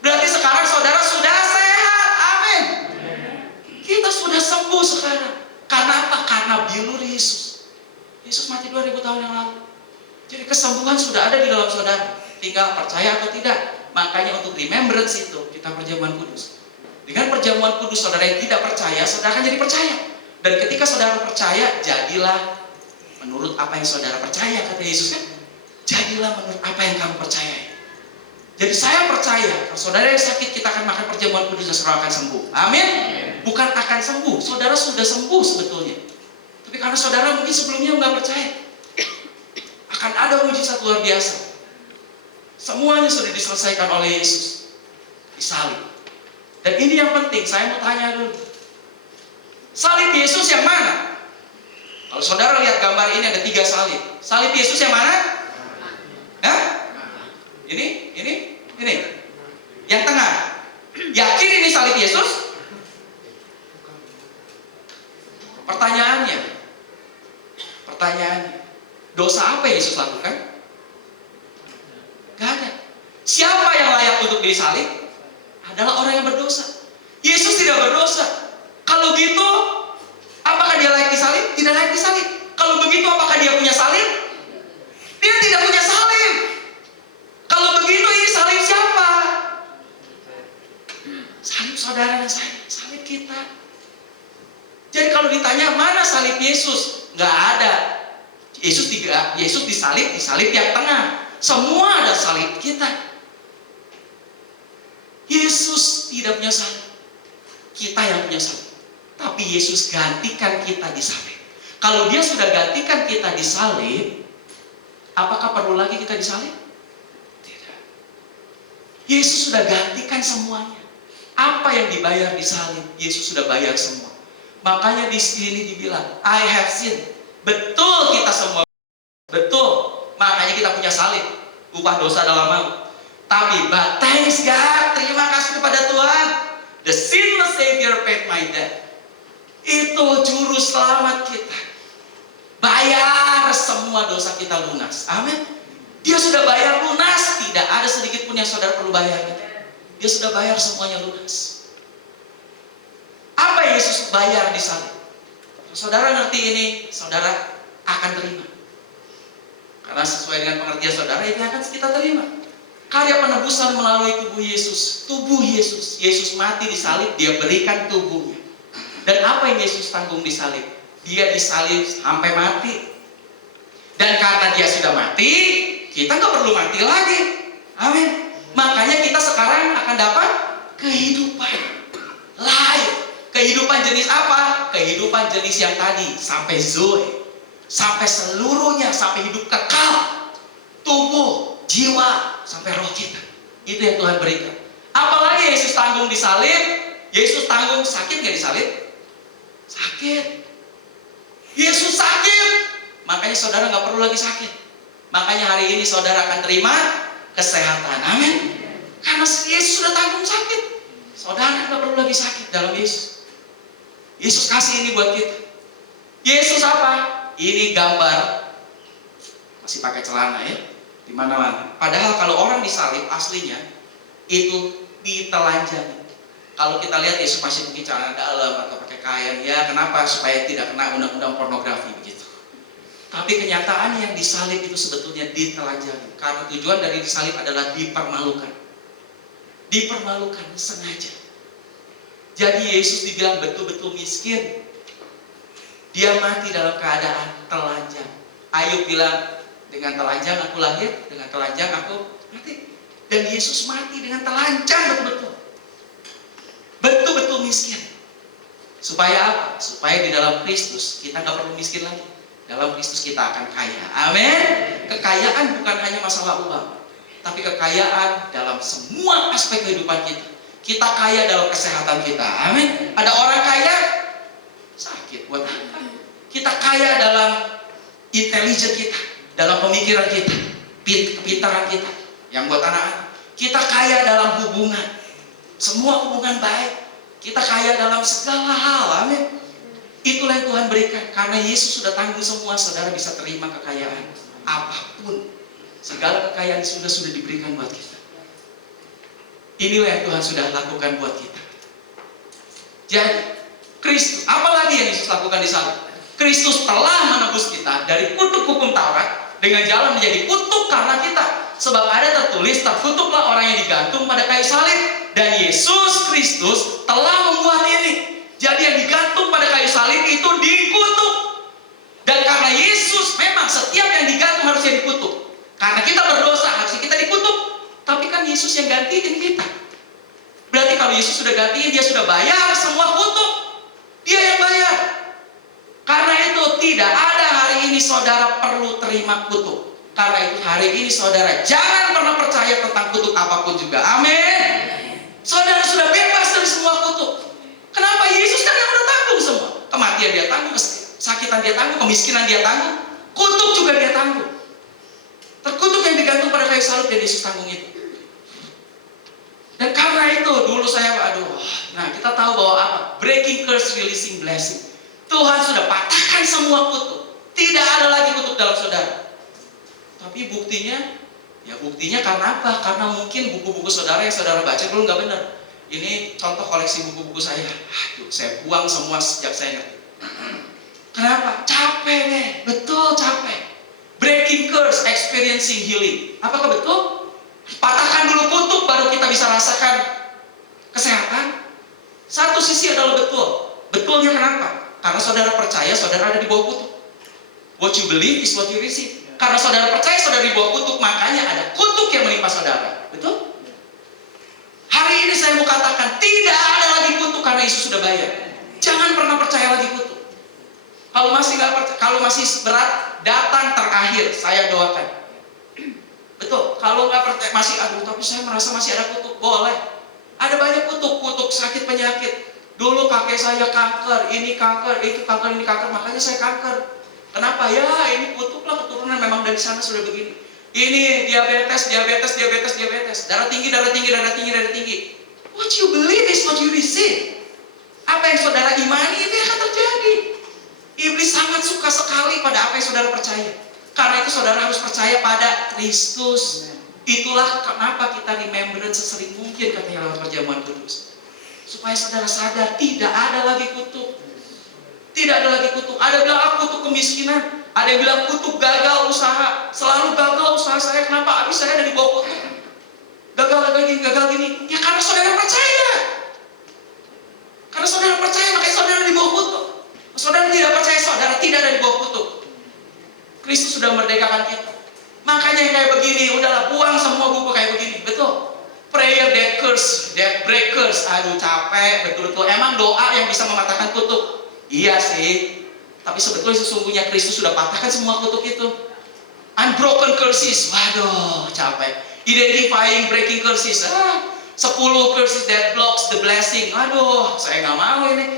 Berarti sekarang saudara sudah sehat. Amin. Kita sudah sembuh sekarang. Karena apa? Karena bilur Yesus. Yesus mati 2000 tahun yang lalu. Jadi kesembuhan sudah ada di dalam saudara. Tinggal percaya atau tidak. Makanya untuk remembrance itu kita perjamuan kudus. Dengan perjamuan kudus saudara yang tidak percaya, saudara akan jadi percaya. Dan ketika saudara percaya, jadilah menurut apa yang saudara percaya, kata Yesus kan? Jadilah menurut apa yang kamu percaya. Jadi saya percaya, kalau saudara yang sakit, kita akan makan perjamuan kudus dan saudara akan sembuh. Amin. Bukan akan sembuh, saudara sudah sembuh sebetulnya. Tapi karena saudara mungkin sebelumnya nggak percaya, akan ada mujizat luar biasa. Semuanya sudah diselesaikan oleh Yesus, disalib. Dan ini yang penting, saya mau tanya dulu. Salib Yesus yang mana? Kalau saudara lihat gambar ini ada 3 salib. Salib Yesus yang mana? Hah? Ini. Yang tengah. Yakin ini salib Yesus? Pertanyaannya, dosa apa yang Yesus lakukan? Gak ada. Siapa yang layak untuk disalib? Adalah orang yang berdosa. Yesus tidak berdosa. Kalau gitu, apakah dia layak disalib? Tidak layak disalib. Kalau begitu, apakah dia punya salib? Dia tidak punya salib. Kalau begitu, ini salib siapa? Salib saudara dan saya, salib kita. Jadi kalau ditanya mana salib Yesus, nggak ada. Yesus disalib yang tengah. Semua ada salib kita. Yesus tidak punya salib, kita yang punya salib. Tapi Yesus gantikan kita disalib. Kalau dia sudah gantikan kita disalib, apakah perlu lagi kita disalib? Tidak. Yesus sudah gantikan semuanya. Apa yang dibayar disalib, Yesus sudah bayar semua. Makanya di sini dibilang, I have sinned. Betul kita semua. Betul. Makanya kita punya salib. Upah dosa dalam maut. Tapi, but thanks God. Terima kasih kepada Tuhan. The sinless Savior paid my debt. Itu juru selamat kita. Bayar semua dosa kita lunas. Amin. Dia sudah bayar lunas. Tidak ada sedikit pun yang saudara perlu bayar. Dia sudah bayar semuanya lunas. Apa yang Yesus bayar di salib? Saudara ngerti ini, saudara akan terima. Karena sesuai dengan pengertian saudara, itu akan kita terima. Karya penebusan melalui tubuh Yesus. Tubuh Yesus. Yesus mati di salib, dia berikan tubuhnya. Dan apa yang Yesus tanggung di salib? Dia disalib sampai mati. Dan karena dia sudah mati, kita nggak perlu mati lagi. Amin. Makanya kita sekarang akan dapat kehidupan. Life. Kehidupan jenis apa? Kehidupan jenis yang tadi. Sampai zoe. Sampai seluruhnya. Sampai hidup kekal. Tubuh, jiwa, sampai roh kita. Itu yang Tuhan berikan. Apalagi Yesus tanggung di salib. Yesus tanggung, sakit gak di salib? Sakit. Yesus sakit. Makanya saudara gak perlu lagi sakit. Makanya hari ini saudara akan terima kesehatan. Amin. Karena Yesus sudah tanggung sakit. Saudara gak perlu lagi sakit dalam Yesus. Yesus kasih ini buat kita. Yesus apa? Ini gambar. Masih pakai celana ya, di mana-mana. Padahal kalau orang disalib aslinya itu ditelanjangi. Kalau kita lihat Yesus masih pakai celana dalam atau pakai kain, ya kenapa? Supaya tidak kena undang-undang pornografi begitu. Tapi kenyataannya yang disalib itu sebetulnya ditelanjangi. Karena tujuan dari disalib adalah dipermalukan. Dipermalukan sengaja. Jadi Yesus dibilang betul-betul miskin. Dia mati dalam keadaan telanjang. Ayub bilang, dengan telanjang aku lahir, dengan telanjang aku mati. Dan Yesus mati dengan telanjang betul-betul. Betul-betul miskin. Supaya apa? Supaya di dalam Kristus kita gak perlu miskin lagi. Dalam Kristus kita akan kaya. Amin. Kekayaan bukan hanya masalah uang, tapi kekayaan dalam semua aspek kehidupan kita. Kita kaya dalam kesehatan kita. Amin. Ada orang kaya sakit buat apa? Kita kaya dalam intelijen kita, dalam pemikiran kita, kepintaran kita yang buat anak-anak. Kita kaya dalam hubungan. Semua hubungan baik. Kita kaya dalam segala hal. Amin. Itulah yang Tuhan berikan. Karena Yesus sudah tanggung semua, saudara bisa terima kekayaan apapun. Segala kekayaan sudah diberikan buat kita. Inilah yang Tuhan sudah lakukan buat kita. Jadi, Kristus, apalagi yang Yesus lakukan di salib? Kristus telah menebus kita dari kutuk hukum Taurat dengan jalan menjadi kutuk karena kita. Sebab ada tertulis, terkutuklah orang yang digantung pada kayu salib. Dan Yesus Kristus telah membuat ini. Jadi yang digantung pada kayu salib itu dikutuk. Dan karena Yesus memang setiap yang digantung harusnya dikutuk. Karena kita berdosa harusnya kita dikutuk. Tapi kan Yesus Yesus yang gantiin kita. Berarti kalau Yesus sudah gantiin, dia sudah bayar semua kutuk. Dia yang bayar. Karena itu tidak ada hari ini saudara perlu terima kutuk. Karena itu hari ini saudara jangan pernah percaya tentang kutuk apapun juga. Amin. Saudara sudah bebas dari semua kutuk. Kenapa? Yesus kan yang udah tanggung semua. Kematian dia tanggung, kesakitan dia tanggung, kemiskinan dia tanggung, kutuk juga dia tanggung. Terkutuk yang digantung pada kayu salib dan Yesus tanggung itu. Dan karena itu dulu saya, nah kita tahu bahwa apa? Breaking curse, releasing blessing. Tuhan sudah patahkan semua kutuk. Tidak ada lagi kutuk dalam saudara. Tapi buktinya karena apa? Karena mungkin buku-buku saudara yang saudara baca dulu nggak benar. Ini contoh koleksi buku-buku saya. Saya buang semua sejak saya ngerti. Kenapa? Capek deh, betul capek. Breaking curse, experiencing healing. Apakah betul? Patahkan dulu kutuk baru kita bisa rasakan kesehatan. Satu sisi adalah betul. Betulnya kenapa? Karena saudara percaya saudara ada di bawah kutuk. What you believe is what you receive. Karena saudara percaya saudara di bawah kutuk, makanya ada kutuk yang menimpa saudara. Betul? Hari ini saya mau katakan tidak ada lagi kutuk karena Yesus sudah bayar. Jangan pernah percaya lagi kutuk. Kalau masih nggak percaya, kalau masih berat, datang terakhir saya doakan. Betul. Kalau nggak percaya masih tapi saya merasa masih ada kutuk, boleh. Ada banyak kutuk sakit penyakit. Dulu kakek saya kanker, ini kanker, itu kanker, ini kanker, makanya saya kanker. Kenapa? Ya ini kutuk lah, keturunan memang dari sana sudah begini. Ini diabetes. Darah tinggi. What you believe is what you receive. Apa yang saudara imani itu akan terjadi. Iblis sangat suka sekali pada apa yang saudara percaya. Karena itu saudara harus percaya pada Kristus. Itulah kenapa kita remembrance sesering mungkin katanya lewat perjamuan kudus. Supaya saudara sadar tidak ada lagi kutuk. Tidak ada lagi kutuk. Ada bilang kutuk kemiskinan. Ada yang bilang kutuk gagal usaha. Selalu gagal usaha saya. Kenapa? Habis saya ada di bawah kutuk. Gagal gini. Ya karena saudara percaya. Karena saudara percaya makanya saudara di bawah kutuk. Saudara tidak percaya saudara tidak ada di bawah kutuk. Kristus sudah merdekakan kita. Makanya yang kayak begini, udahlah buang semua buku kayak begini. Betul. Prayer that curse, that breakers. Aduh capek, betul-betul. Emang doa yang bisa mematahkan kutuk? Iya sih. Tapi sebetulnya sesungguhnya Kristus sudah patahkan semua kutuk itu. Unbroken curses. Waduh, capek. Identifying breaking curses. 10 curses that blocks the blessing. Aduh, saya nggak mau ini.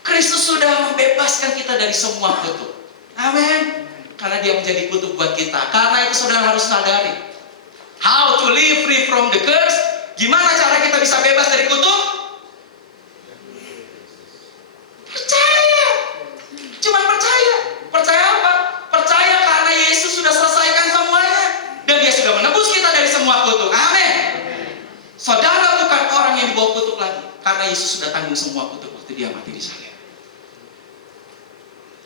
Kristus sudah membebaskan kita dari semua kutuk. Amin. Karena dia menjadi kutuk buat kita. Karena itu saudara harus sadari. How to live free from the curse. Gimana cara kita bisa bebas dari kutuk? Percaya. Cuma percaya. Percaya apa? Percaya karena Yesus sudah selesaikan semuanya. Dan dia sudah menebus kita dari semua kutuk. Amin. Saudara bukan orang yang dibawa kutuk lagi. Karena Yesus sudah tanggung semua kutuk waktu dia mati di salib.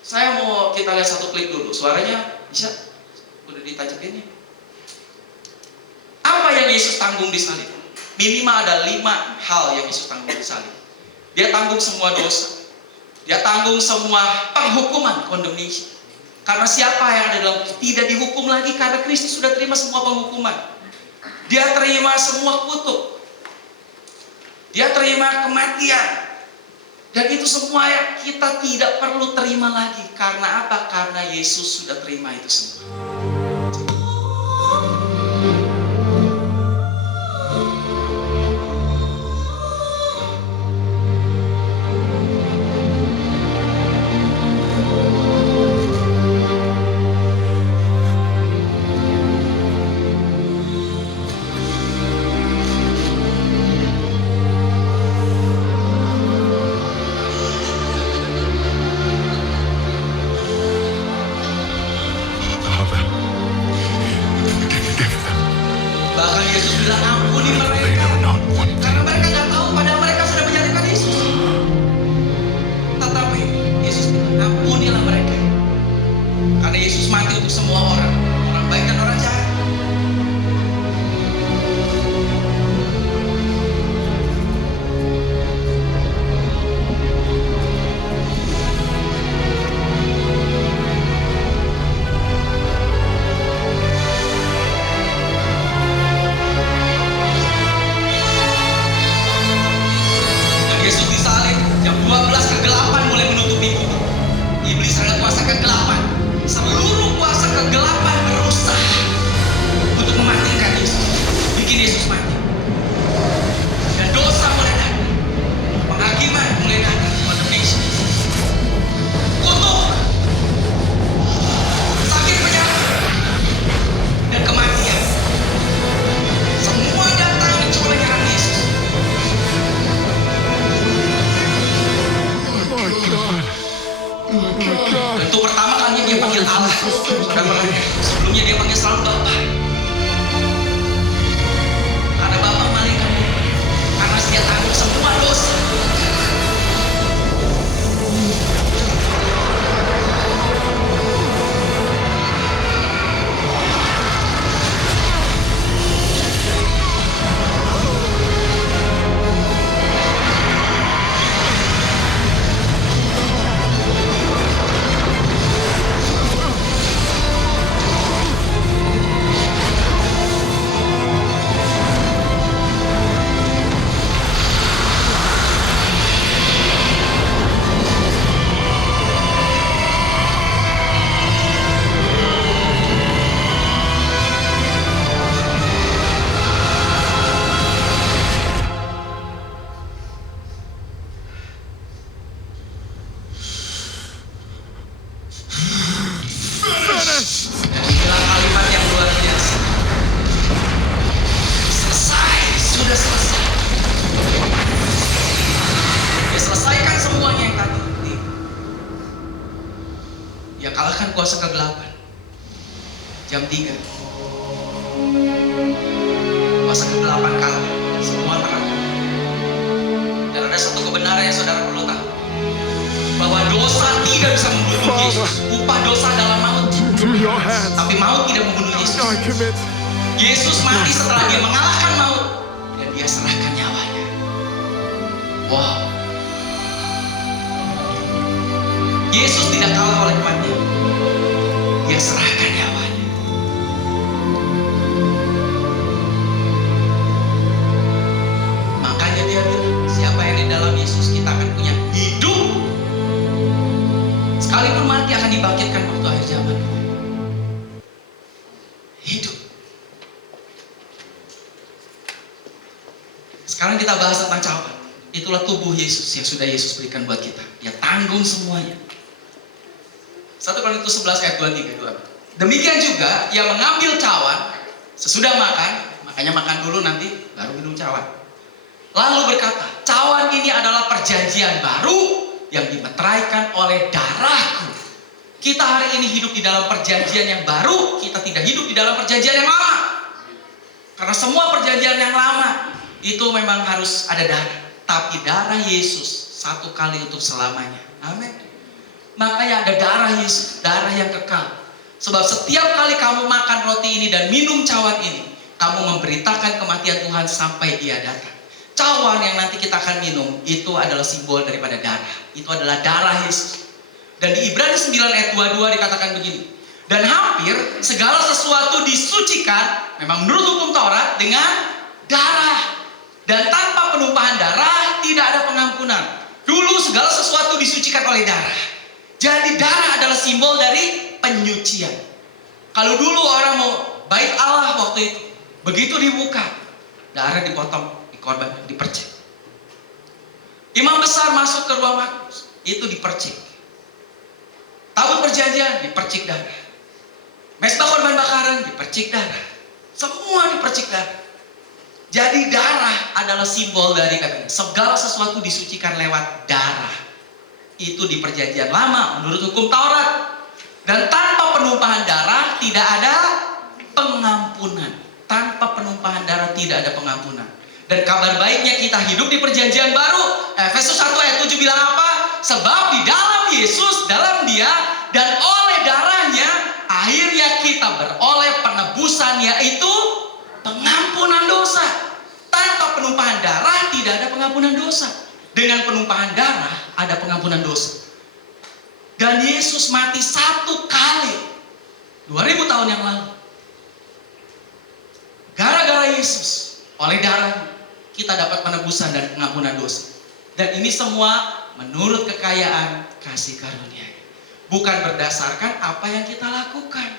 Saya mau kita lihat satu klip dulu. Suaranya bisa? Udah ditajakin ya? Apa yang Yesus tanggung di salib? Minimal ada 5 hal yang Yesus tanggung di salib. Dia tanggung semua dosa. Dia tanggung semua penghukuman, condemnation. Karena siapa yang ada dalam tidak dihukum lagi karena Kristus sudah terima semua penghukuman. Dia terima semua kutuk. Dia terima kematian. Dan itu semua yang kita tidak perlu terima lagi. Karena apa? Karena Yesus sudah terima itu semua. Father, Saudara perhatikan, sebelumnya dia panggil selalu Bapak. Karena Bapak malaikat, karena dia tanggung semua dosa. Kuasa kegelapan. Jam 3. Kuasa kegelapan kalah. Semua terang. Dan ada satu kebenaran yang saudara perlu tahu. Bahwa dosa tidak bisa membunuh Yesus. Upah dosa adalah maut. Tapi maut tidak membunuh Yesus. Yesus mati setelah dia mengalahkan maut. Dan dia serahkan nyawanya. Wow. Yesus tidak kalah oleh kematian. Dia serahkan nyawanya. Makanya dia bilang, siapa yang di dalam Yesus, kita akan punya hidup. Sekalipun mati akan dibangkitkan waktu akhir zaman. Hidup. Sekarang kita bahas tentang cawan. Itulah tubuh Yesus yang sudah Yesus berikan buat kita. Dia tanggung semuanya. 1 Korintus 11 ayat 23. Demikian juga yang mengambil cawan sesudah makan, makanya makan dulu nanti baru minum cawan. Lalu berkata, cawan ini adalah perjanjian baru yang dimeteraikan oleh darahku. Kita hari ini hidup di dalam perjanjian yang baru, kita tidak hidup di dalam perjanjian yang lama. Karena semua perjanjian yang lama itu memang harus ada darah. Tapi darah Yesus satu kali untuk selamanya. Amin. Makanya ada darah Yesus, darah yang kekal. Sebab setiap kali kamu makan roti ini dan minum cawan ini, kamu memberitakan kematian Tuhan sampai Dia datang. Cawan yang nanti kita akan minum, itu adalah simbol daripada darah. Itu adalah darah Yesus. Dan di Ibrani 9 ayat 22 dikatakan begini. Dan hampir segala sesuatu disucikan, memang menurut hukum Taurat, dengan darah. Dan tanpa penumpahan darah, tidak ada pengampunan. Dulu segala sesuatu disucikan oleh darah. Jadi darah adalah simbol dari penyucian. Kalau dulu orang mau bait Allah waktu itu, begitu dibuka, darah dipotong, dikorban, dipercik. Imam besar masuk ke ruang makmur, itu dipercik. Tabut perjanjian, dipercik darah. Mezbah korban bakaran, dipercik darah. Semua dipercik darah. Jadi darah adalah simbol dari katanya, segala sesuatu disucikan lewat darah. Itu di perjanjian lama menurut hukum Taurat. Dan tanpa penumpahan darah tidak ada pengampunan. Tanpa penumpahan darah tidak ada pengampunan. Dan kabar baiknya kita hidup di perjanjian baru. Efesus 1 ayat 7 bilang apa? Sebab di dalam Yesus, dalam Dia dan oleh darahnya, akhirnya kita beroleh penebusan, yaitu pengampunan dosa. Tanpa penumpahan darah tidak ada pengampunan dosa. Dengan penumpahan darah ada pengampunan dosa. Dan Yesus mati satu kali 2000 tahun yang lalu. Gara-gara Yesus, oleh darah kita dapat penebusan dan pengampunan dosa. Dan ini semua menurut kekayaan kasih karunia. Bukan berdasarkan apa yang kita lakukan.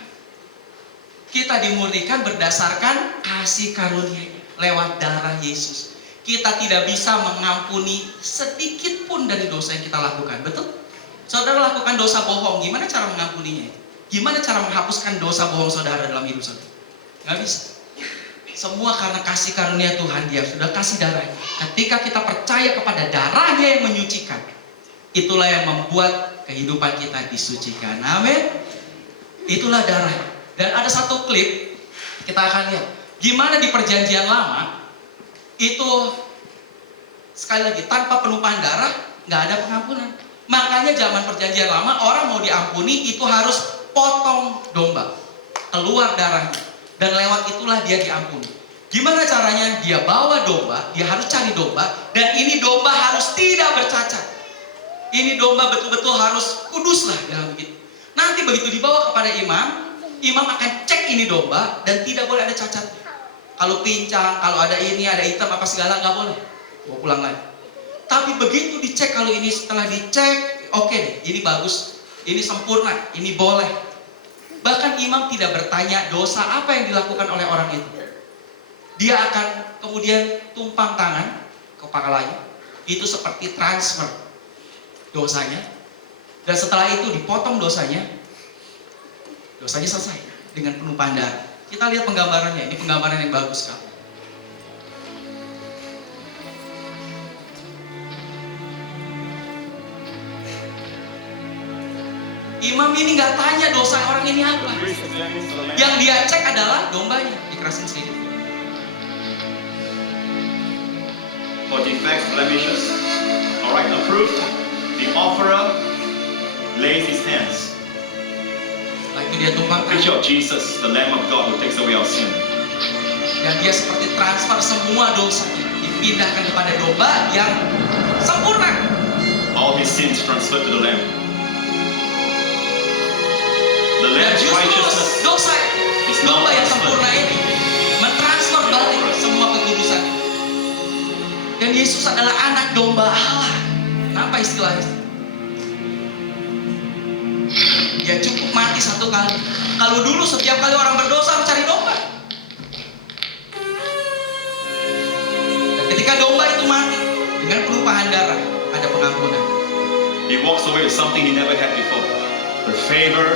Kita dimurnikan berdasarkan kasih karunia lewat darah Yesus. Kita tidak bisa mengampuni sedikit pun dari dosa yang kita lakukan. Betul? Saudara lakukan dosa bohong, gimana cara mengampuninya? Gimana cara menghapuskan dosa bohong saudara dalam hidup saudara? Gak bisa. Semua karena kasih karunia Tuhan, Dia sudah kasih darahnya. Ketika kita percaya kepada darahnya yang menyucikan, itulah yang membuat kehidupan kita disucikan. Amin. Itulah darah. Dan ada satu klip, kita akan lihat gimana di perjanjian lama itu, sekali lagi, tanpa penumpahan darah nggak ada pengampunan. Makanya zaman perjanjian lama orang mau diampuni itu harus potong domba, keluar darahnya, dan lewat itulah dia diampuni. Gimana caranya? Dia bawa domba, dia harus cari domba, dan ini domba harus tidak bercacat. Ini domba betul-betul harus kudus lah dalam begitu. Nanti begitu dibawa kepada imam, imam akan cek ini domba dan tidak boleh ada cacat. Kalau pincang, kalau ada ini, ada hitam apa segala, nggak boleh. Bawa pulang lagi. Tapi begitu dicek, kalau ini setelah dicek, oke deh, ini bagus, ini sempurna, ini boleh. Bahkan imam tidak bertanya dosa apa yang dilakukan oleh orang itu. Dia akan kemudian tumpang tangan ke kepalanya. Itu seperti transfer dosanya. Dan setelah itu dipotong dosanya selesai dengan penumpahan darah. Kita lihat penggambarannya, ini penggambaran yang bagus sekali. Imam ini nggak tanya dosa orang ini apa. Yang dia cek adalah dombanya, dikerasin sedikit. For defects, blemishes, alright, approved. The offerer lays his hands. Lagi dia tumpang Picture of Jesus, the Lamb of God who takes away our sin. dan dia seperti transfer semua dosanya, dipindahkan kepada domba yang sempurna. All his sins transferred to the Lamb. The Dan Lamb's justru righteousness dosa is now domba yang transferred. sempurna ini mentransfer balik semua kekudusan. Dan Yesus adalah anak domba Allah. Kenapa istilahnya? Dia cukup mati satu kali. Kalau dulu setiap kali orang berdosa harus cari domba. Dan ketika domba itu mati, dengan penumpahan darah ada pengampunan. He walks away with something he never had before. The favor,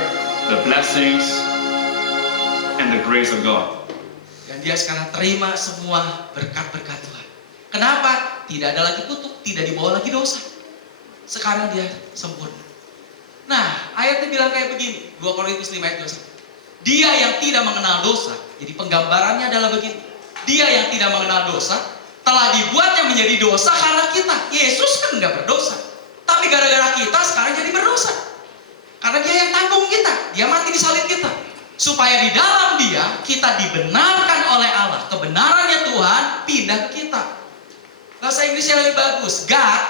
the blessings, and the grace of God. Dan dia sekarang terima semua berkat-berkat Tuhan. Kenapa? Tidak ada lagi kutuk, tidak dibawa lagi dosa. Sekarang dia sempurna. Nah, ayatnya bilang kayak begini, 2 Korintus 5 ayat 21. Dia yang tidak mengenal dosa, jadi penggambarannya adalah begini. Dia yang tidak mengenal dosa, telah dibuatnya menjadi dosa karena kita. Yesus kan nggak berdosa. Tapi gara-gara kita sekarang jadi berdosa. Karena dia yang tanggung kita, dia mati di salib kita. Supaya di dalam dia, kita dibenarkan oleh Allah. Kebenarannya Tuhan pindah ke kita. Bahasa Inggrisnya lebih bagus. God,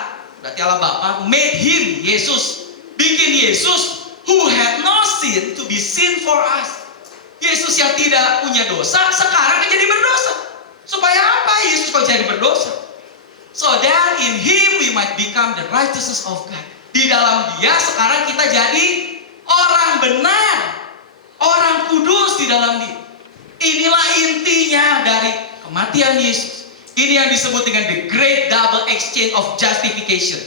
berarti Allah Bapa, made him, Yesus. Bikin Yesus, who had no sin, to be sin for us. Yesus yang tidak punya dosa, sekarang menjadi berdosa. Supaya apa Yesus kok jadi berdosa? So that in him we might become the righteousness of God. Di dalam dia sekarang kita jadi orang benar. Orang kudus di dalam dia. Inilah intinya dari kematian Yesus. Ini yang disebut dengan the great double exchange of justification.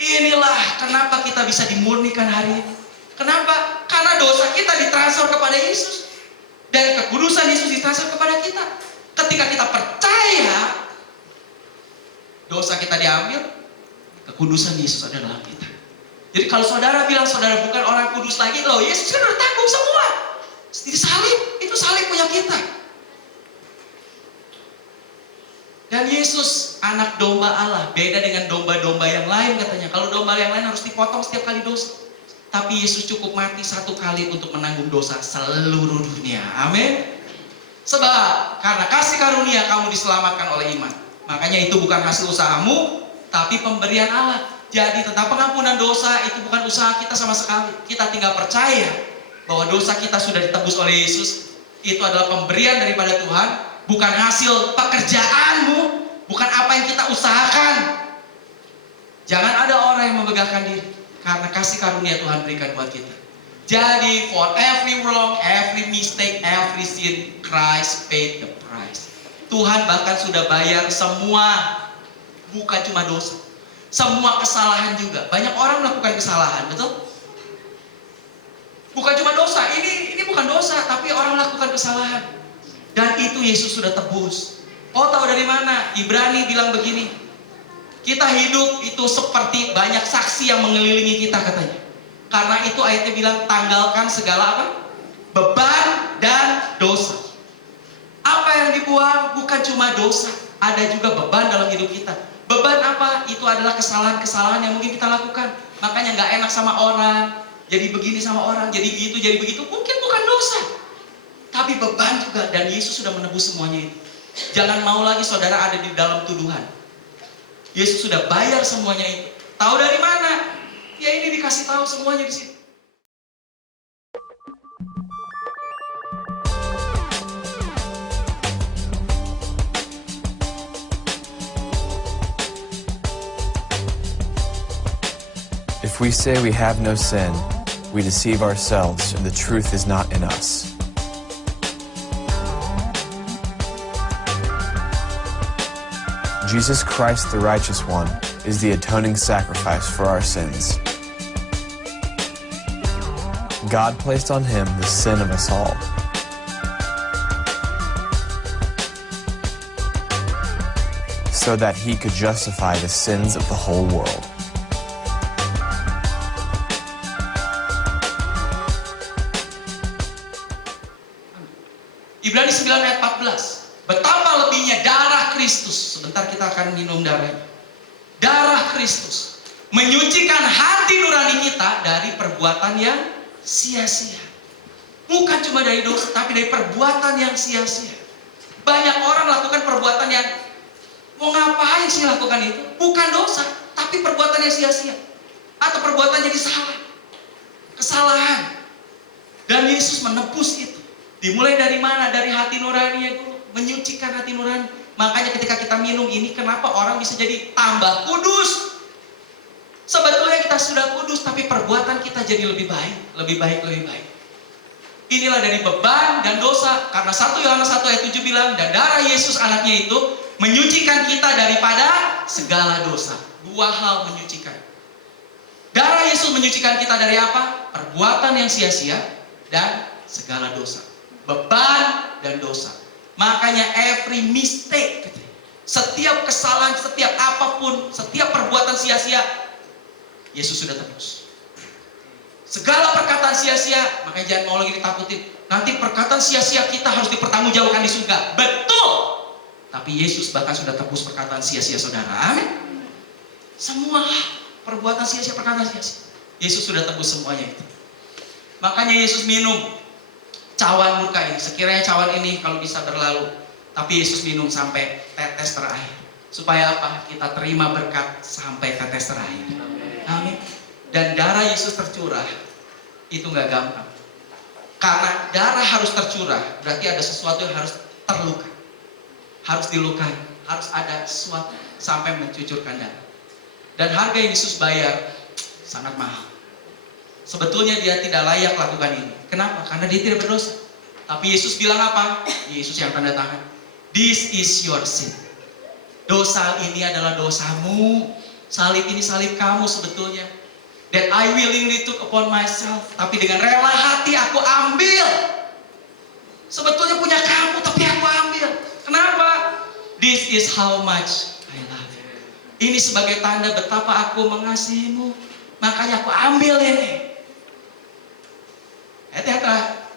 Inilah kenapa kita bisa dimurnikan hari ini. Kenapa? Karena dosa kita ditransfer kepada Yesus. Dan kekudusan Yesus ditransfer kepada kita. Ketika kita percaya, dosa kita diambil, kekudusan Yesus ada dalam kita. Jadi kalau saudara bilang saudara bukan orang kudus lagi, loh Yesus kan udah tanggung semua. Di salib, itu salib punya kita. Dan Yesus anak domba Allah, beda dengan domba-domba yang lain katanya. Kalau domba yang lain harus dipotong setiap kali dosa. Tapi Yesus cukup mati satu kali untuk menanggung dosa seluruh dunia. Amin. Sebab karena kasih karunia kamu diselamatkan oleh iman. Makanya itu bukan hasil usahamu, tapi pemberian Allah. Jadi tentang pengampunan dosa itu bukan usaha kita sama sekali. Kita tinggal percaya bahwa dosa kita sudah ditebus oleh Yesus. Itu adalah pemberian daripada Tuhan, bukan hasil pekerjaanmu, bukan apa yang kita usahakan. Jangan ada orang yang membanggakan diri, karena kasih karunia Tuhan berikan buat kita. Jadi for every wrong, every mistake, every sin, Christ paid the price. Tuhan bahkan sudah bayar semua, bukan cuma dosa. Semua kesalahan juga. Banyak orang melakukan kesalahan, betul? Bukan cuma dosa, ini bukan dosa, tapi orang melakukan kesalahan. Dan itu Yesus sudah tebus. Oh, tahu dari mana? Ibrani bilang begini. Kita hidup itu seperti banyak saksi yang mengelilingi kita katanya. Karena itu ayatnya bilang tanggalkan segala apa? Beban dan dosa. Apa yang dibuang bukan cuma dosa, ada juga beban dalam hidup kita. Beban apa? Itu adalah kesalahan-kesalahan yang mungkin kita lakukan. Makanya nggak enak sama orang, jadi begini sama orang, jadi gitu, jadi begitu. Mungkin bukan dosa, tapi beban juga. Dan Yesus sudah menebus semuanya itu. Jangan mau lagi saudara ada di dalam tuduhan. Yesus sudah bayar semuanya itu. Tahu dari mana? Ya ini dikasih tahu semuanya di situ. If we say we have no sin, we deceive ourselves and the truth is not in us. Jesus Christ, the righteous one, is the atoning sacrifice for our sins. God placed on him the sin of us all. So that he could justify the sins of the whole world. Ibrani 9 ayat 14. Betapa lebihnya darah Kristus. Sebentar kita akan minum darahnya. Darah Kristus menyucikan hati nurani kita dari perbuatan yang sia-sia. Bukan cuma dari dosa, tapi dari perbuatan yang sia-sia. Banyak orang lakukan perbuatan yang mau ngapain sih lakukan itu? Bukan dosa, tapi perbuatan yang sia-sia. Atau perbuatan jadi salah. Kesalahan. Dan Yesus menebus itu. Dimulai dari mana? Dari hati nurani dulu. Menyucikan hati nurani. Makanya ketika kita minum ini, kenapa orang bisa jadi tambah kudus? Sebetulnya kita sudah kudus, tapi perbuatan kita jadi lebih baik. Lebih baik, lebih baik. Inilah dari beban dan dosa. Karena 1 Yohanes 1 ayat 7 bilang, dan darah Yesus anaknya itu menyucikan kita daripada segala dosa. 2 hal menyucikan. Darah Yesus menyucikan kita dari apa? Perbuatan yang sia-sia dan segala dosa. Beban dan dosa. Makanya every mistake, setiap kesalahan, setiap apapun, setiap perbuatan sia-sia, Yesus sudah tebus. Segala perkataan sia-sia, makanya jangan mau lagi ditakutin. Nanti perkataan sia-sia kita harus dipertanggungjawabkan di surga. Betul. Tapi Yesus bahkan sudah tebus perkataan sia-sia saudara. Amin. Semua perbuatan sia-sia, perkataan sia-sia, Yesus sudah tebus semuanya itu. Makanya Yesus minum cawan murka ini. Sekiranya cawan ini kalau bisa berlalu, tapi Yesus minum sampai tetes terakhir. Supaya apa? Kita terima berkat sampai tetes terakhir. Amin. Dan darah Yesus tercurah itu nggak gampang. Karena darah harus tercurah, berarti ada sesuatu yang harus terluka, harus dilukai, harus ada sesuatu sampai mencucurkan darah. Dan harga yang Yesus bayar sangat mahal. Sebetulnya dia tidak layak lakukan ini. Kenapa? Karena dia tidak berdosa. Tapi Yesus bilang apa? Yesus yang tanda tangan. This is your sin. Dosa ini adalah dosamu. Salib ini salib kamu sebetulnya. That I willingly took upon myself. Tapi dengan rela hati aku ambil. Sebetulnya punya kamu, tapi aku ambil. Kenapa? This is how much I love you. Ini sebagai tanda betapa aku mengasihimu. Makanya aku ambil ini. Ayat-ayat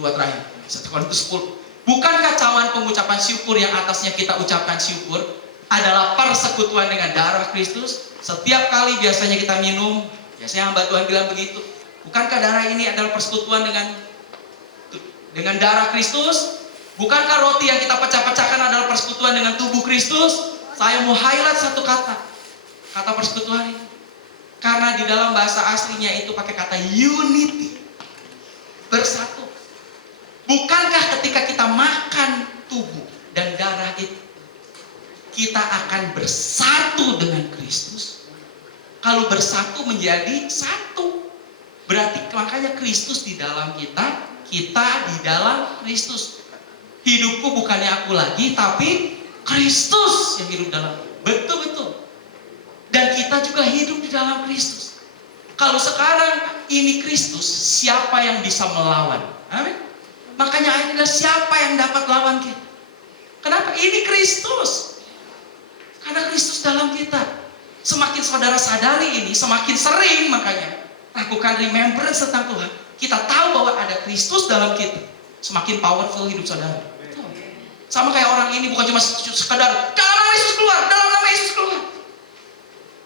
dua terakhir, 1 Korintus 10. Bukankah cawan pengucapan syukur yang atasnya kita ucapkan syukur adalah persekutuan dengan darah Kristus? Setiap kali biasanya kita minum, biasanya hamba Tuhan bilang begitu. Bukankah darah ini adalah persekutuan dengan darah Kristus? Bukankah roti yang kita pecah-pecahkan adalah persekutuan dengan tubuh Kristus? Saya mau highlight satu kata persekutuan ini. Karena di dalam bahasa aslinya itu pakai kata unity. Bersatu. Bukankah ketika kita makan tubuh dan darah itu, kita akan bersatu dengan Kristus? Kalau bersatu menjadi satu, berarti makanya Kristus di dalam kita, kita di dalam Kristus. Hidupku bukannya aku lagi, tapi Kristus yang hidup dalam. Betul-betul. Dan kita juga hidup di dalam Kristus. Kalau sekarang ini Kristus, siapa yang bisa melawan? Amin. Makanya ayat adalah siapa yang dapat lawan kita? Kenapa? Ini Kristus. Karena Kristus dalam kita. Semakin saudara sadari ini, semakin sering makanya lakukan remembrance tentang Tuhan, kita tahu bahwa ada Kristus dalam kita, semakin powerful hidup saudara. Sama kayak orang ini, bukan cuma sekedar dalam nama Yesus keluar, dalam nama Yesus keluar.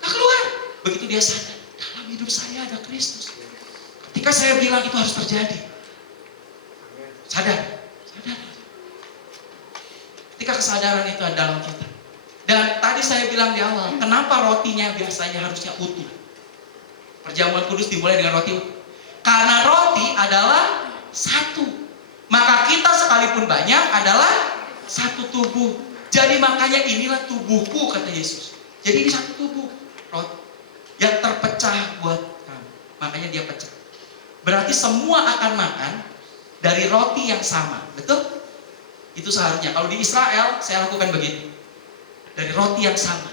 Gak keluar. Begitu dia sadar, dalam hidup saya ada Kristus. Ketika saya bilang itu harus terjadi, sadar. Ketika kesadaran itu ada dalam kita. Dan tadi saya bilang di awal, kenapa rotinya biasanya harusnya utuh? Perjamuan kudus dimulai dengan roti utuh. Karena roti adalah satu. Maka kita sekalipun banyak adalah satu tubuh. Jadi makanya inilah tubuhku, kata Yesus. Jadi ini satu tubuh. Roti yang terpecah buat kamu. Makanya dia pecah. Berarti semua akan makan dari roti yang sama. Betul? Itu seharusnya. Kalau di Israel, saya lakukan begitu. Dari roti yang sama.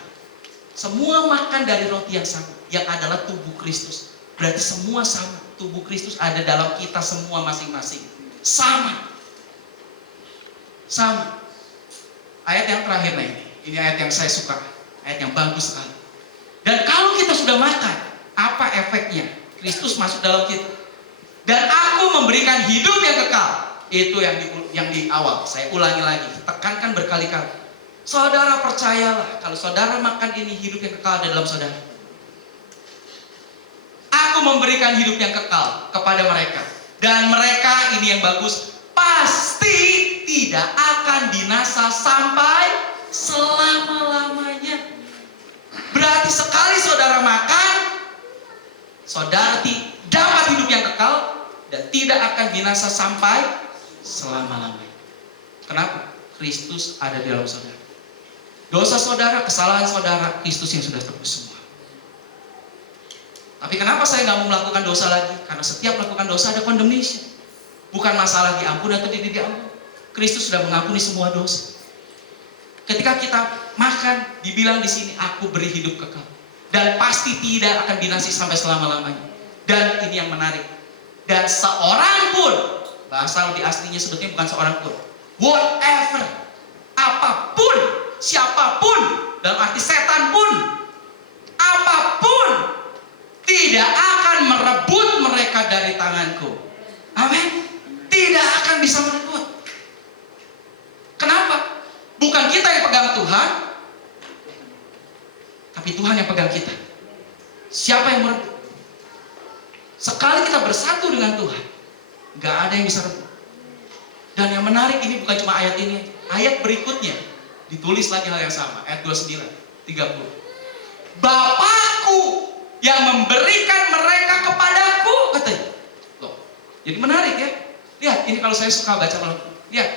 Semua makan dari roti yang sama. Yang adalah tubuh Kristus. Berarti semua sama. Tubuh Kristus ada dalam kita semua masing-masing. Sama. Ayat yang terakhir nih. Ini ayat yang saya suka. Ayat yang bagus sekali. Dan kalau kita sudah makan, apa efeknya? Kristus masuk dalam kita. Dan aku memberikan hidup yang kekal. Itu yang di awal. Saya ulangi lagi. Tekankan berkali-kali. Saudara percayalah, kalau saudara makan ini, hidup yang kekal ada dalam saudara. Aku memberikan hidup yang kekal kepada mereka. Dan mereka, ini yang bagus, pasti tidak akan binasa sampai selama-lamanya. Berarti sekali saudara makan, saudara dapat hidup yang kekal dan tidak akan binasa sampai selama-lamanya. Kenapa? Kristus ada di dalam saudara. Dosa saudara, kesalahan saudara, Kristus yang sudah tebus semua. Tapi kenapa saya nggak mau melakukan dosa lagi? Karena setiap melakukan dosa ada condemnation. Bukan masalah diampuni atau tidak diampuni. Kristus sudah mengampuni semua dosa. Ketika kita makan, dibilang di sini, aku beri hidup kekal. Dan pasti tidak akan binasa sampai selama-lamanya. Dan ini yang menarik. Dan seorang pun, bahasa lebih aslinya sebetulnya bukan seorang pun. Whatever, apapun, siapapun, dalam arti setan pun, apapun, tidak akan merebut mereka dari tanganku. Amin. Tidak akan bisa merebut. Kenapa? Bukan kita yang pegang Tuhan, tapi Tuhan yang pegang kita. Siapa yang merebut? Sekali kita bersatu dengan Tuhan, gak ada yang bisa rebut. Dan yang menarik ini bukan cuma ayat ini, ayat berikutnya ditulis lagi hal yang sama, ayat 29, 30. Bapakku yang memberikan mereka kepadaku, katanya. Loh, jadi menarik ya. Lihat, ini kalau saya suka baca malam. Lihat,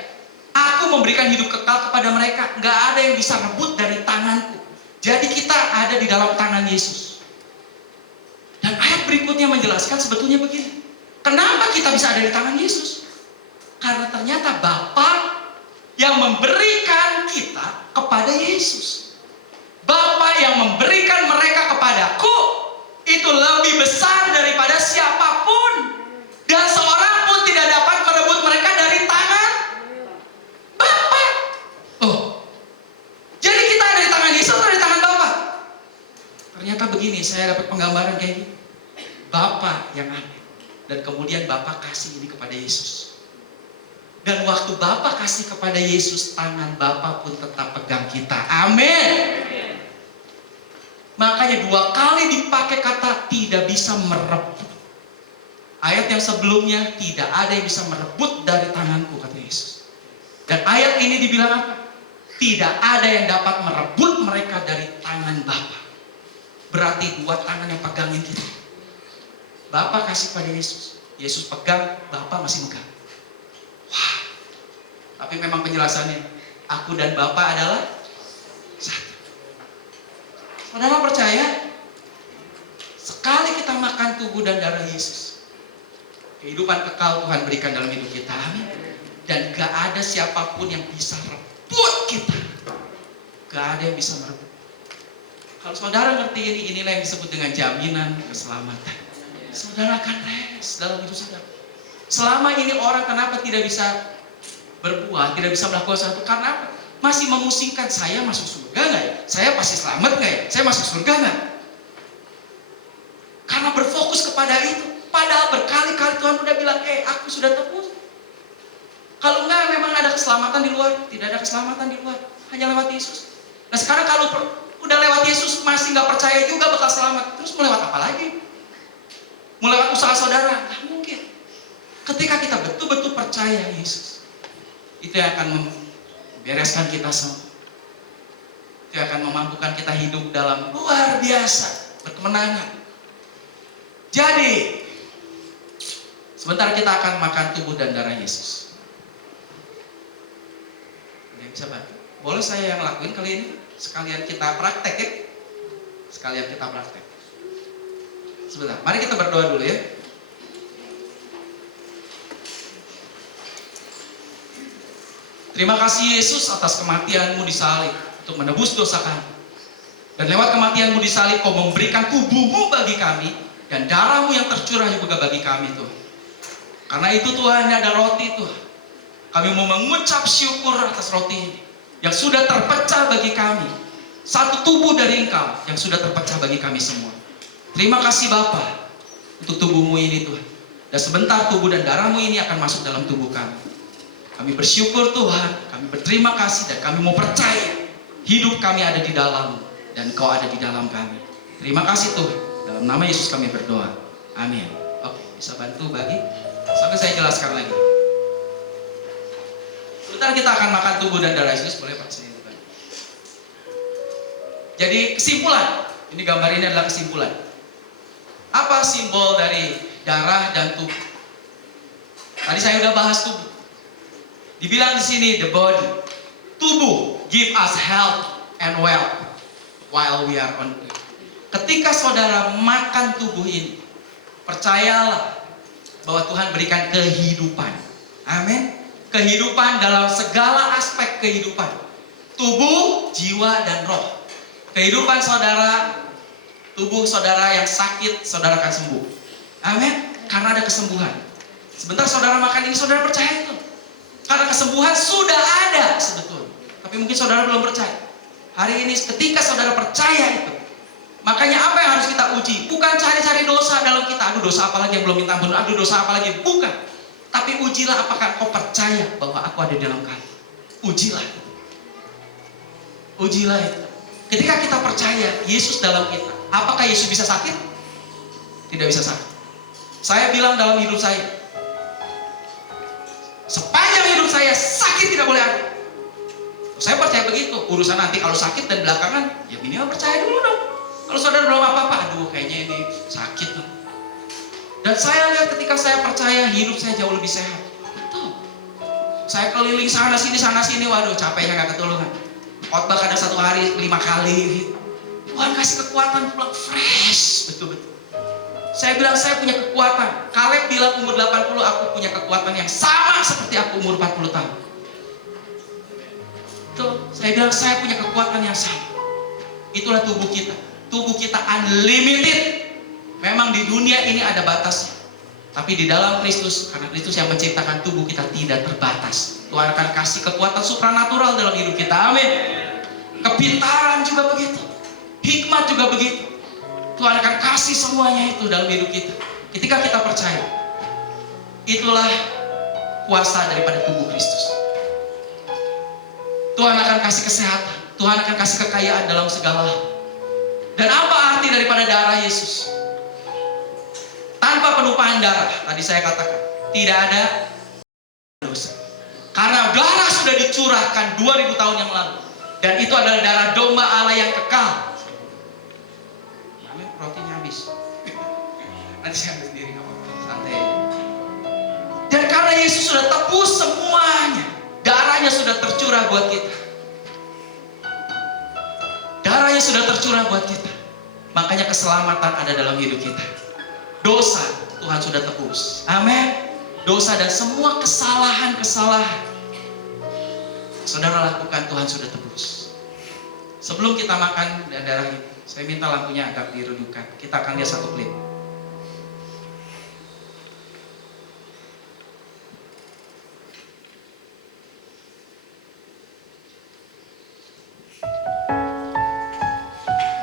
aku memberikan hidup kekal kepada mereka. Gak ada yang bisa rebut dari tanganku. Jadi kita ada di dalam tangan Yesus. Dan ayat berikutnya menjelaskan sebetulnya begini. Kenapa kita bisa ada di tangan Yesus? Karena ternyata Bapa yang memberikan kita kepada Yesus. Bapa yang memberikan mereka kepadaku itu lebih besar daripada siapapun. Dan seorang pun tidak dapat merebut mereka dari tangan Bapa. Oh, jadi kita ada di tangan Yesus atau di tangan Bapa? Ternyata begini, saya dapat penggambaran kayak gini. Bapa yang ada. Dan kemudian Bapa kasih ini kepada Yesus. Dan waktu Bapa kasih kepada Yesus, tangan Bapa pun tetap pegang kita. Amin. Makanya 2 kali dipakai kata tidak bisa merebut. Ayat yang sebelumnya, tidak ada yang bisa merebut dari tanganku, kata Yesus. Dan ayat ini dibilang apa? Tidak ada yang dapat merebut mereka dari tangan Bapa. Berarti 2 tangan yang pegangin kita. Bapa kasih pada Yesus. Yesus pegang, Bapa masih megang. Wah. Tapi memang penjelasannya, aku dan Bapa adalah satu. Saudara percaya? Sekali kita makan tubuh dan darah Yesus, kehidupan kekal Tuhan berikan dalam hidup kita. Amin. Dan gak ada siapapun yang bisa rebut kita. Gak ada yang bisa merebut. Kalau saudara ngerti ini, inilah yang disebut dengan jaminan keselamatan. Saudara akan rest dalam hidup saudara. Selama ini orang kenapa tidak bisa berbuat, tidak bisa melakukan sesuatu? Karena apa? Masih memusingkan, saya masuk surga nggak ya? Saya pasti selamat nggak ya? Saya masuk surga nggak? Karena berfokus fokus kepada itu. Padahal berkali-kali Tuhan udah bilang, aku sudah tebus. Kalau enggak memang ada keselamatan di luar. Tidak ada keselamatan di luar. Hanya lewat Yesus. Nah sekarang kalau udah lewat Yesus masih nggak percaya juga bakal selamat. Terus mau lewat apa lagi? Mau lewat usaha saudara? Nggak mungkin. Ketika kita betul-betul percaya Yesus, itu yang akan membereskan kita semua. Itu yang akan memampukan kita hidup dalam luar biasa berkemenangan. Jadi sebentar kita akan makan tubuh dan darah Yesus. Ada yang bisa bantu? Boleh saya yang lakuin kali ini? Sekalian kita praktek ya. Sekalian kita praktek. Sebentar, mari kita berdoa dulu ya. Terima kasih Yesus atas kematian-Mu di salib untuk menebus dosa kami. Dan lewat kematian-Mu di salib Kau memberikan tubuh-Mu bagi kami dan darah-Mu yang tercurah juga bagi kami Tuhan. Karena itu Tuhan, ada roti Tuhan. Kami mau mengucap syukur atas roti ini yang sudah terpecah bagi kami. Satu tubuh dari Engkau yang sudah terpecah bagi kami semua. Terima kasih Bapa untuk tubuh-Mu ini Tuhan. Dan sebentar tubuh dan darah-Mu ini akan masuk dalam tubuh kami. Kami bersyukur Tuhan, kami berterima kasih dan kami mau percaya hidup kami ada di dalam dan Kau ada di dalam kami. Terima kasih Tuhan. Dalam nama Yesus kami berdoa. Amin. Oke, bisa bantu bagi? Sampai saya jelaskan lagi. Sebentar kita akan makan tubuh dan darah Yesus. Boleh Pak? Sini. Jadi kesimpulan. Ini gambar ini adalah kesimpulan. Apa simbol dari darah dan tubuh? Tadi saya udah bahas tubuh. Dibilang di sini the body. Tubuh give us health and wealth while we are on earth. Ketika saudara makan tubuh ini, percayalah bahwa Tuhan berikan kehidupan. Amin. Kehidupan dalam segala aspek kehidupan. Tubuh, jiwa, dan roh. Kehidupan saudara, tubuh saudara yang sakit, saudara akan sembuh. Amin. Karena ada kesembuhan. Sebentar saudara makan ini, saudara percaya itu. Karena kesembuhan sudah ada sebetulnya. Tapi mungkin saudara belum percaya. Hari ini ketika saudara percaya itu, makanya apa yang harus kita uji? Bukan cari-cari dosa dalam kita. Aduh dosa apa lagi yang belum minta ampun? Aduh dosa apa lagi? Bukan. Tapi ujilah apakah kau percaya bahwa aku ada di dalam kamu. Ujilah. Ujilah itu. Ketika kita percaya Yesus dalam kita, apakah Yesus bisa sakit? Tidak bisa sakit. Saya bilang dalam hidup saya, sepanjang hidup saya sakit tidak boleh ada. Saya percaya begitu. Urusan nanti kalau sakit dan belakangan, ya minimal percaya dulu dong. Kalau saudara belum apa-apa, aduh kayaknya ini sakit dong. Dan saya lihat ketika saya percaya, hidup saya jauh lebih sehat. Betul. Saya keliling sana sini, waduh capeknya gak ketulungan. Khotbah kadang satu hari 5 kali. Tuhan kasih kekuatan pulang fresh, betul-betul. Saya bilang saya punya kekuatan. Kaleb bilang umur 80, aku punya kekuatan yang sama seperti aku umur 40 tahun. Tuh, saya bilang saya punya kekuatan yang sama. Itulah tubuh kita. Tubuh kita unlimited. Memang di dunia ini ada batasnya. Tapi di dalam Kristus, karena Kristus yang menciptakan tubuh kita tidak terbatas. Tuhan akan kasih kekuatan supranatural dalam hidup kita. Amin. Kepintaran juga begitu. Hikmat juga begitu. Tuhan akan kasih semuanya itu dalam hidup kita. Ketika kita percaya, itulah kuasa daripada tubuh Kristus. Tuhan akan kasih kesehatan. Tuhan akan kasih kekayaan dalam segala hal. Dan apa arti daripada darah Yesus? Tanpa penumpahan darah, tadi saya katakan, tidak ada dosa. Karena darah sudah dicurahkan 2000 tahun yang lalu. Dan itu adalah darah domba Allah yang kekal. Rotinya habis. Nanti saya ambil sendiri, gak apa-apa. Santai. Dan karena Yesus sudah tebus semuanya, darahnya sudah tercurah buat kita. Darahnya sudah tercurah buat kita. Makanya keselamatan ada dalam hidup kita. Dosa Tuhan sudah tebus. Amin. Dosa dan semua kesalahan-kesalahan saudara lakukan Tuhan sudah tebus. Sebelum kita makan darah ini, saya minta lampunya agak diredupkan. Kita akan lihat satu klip.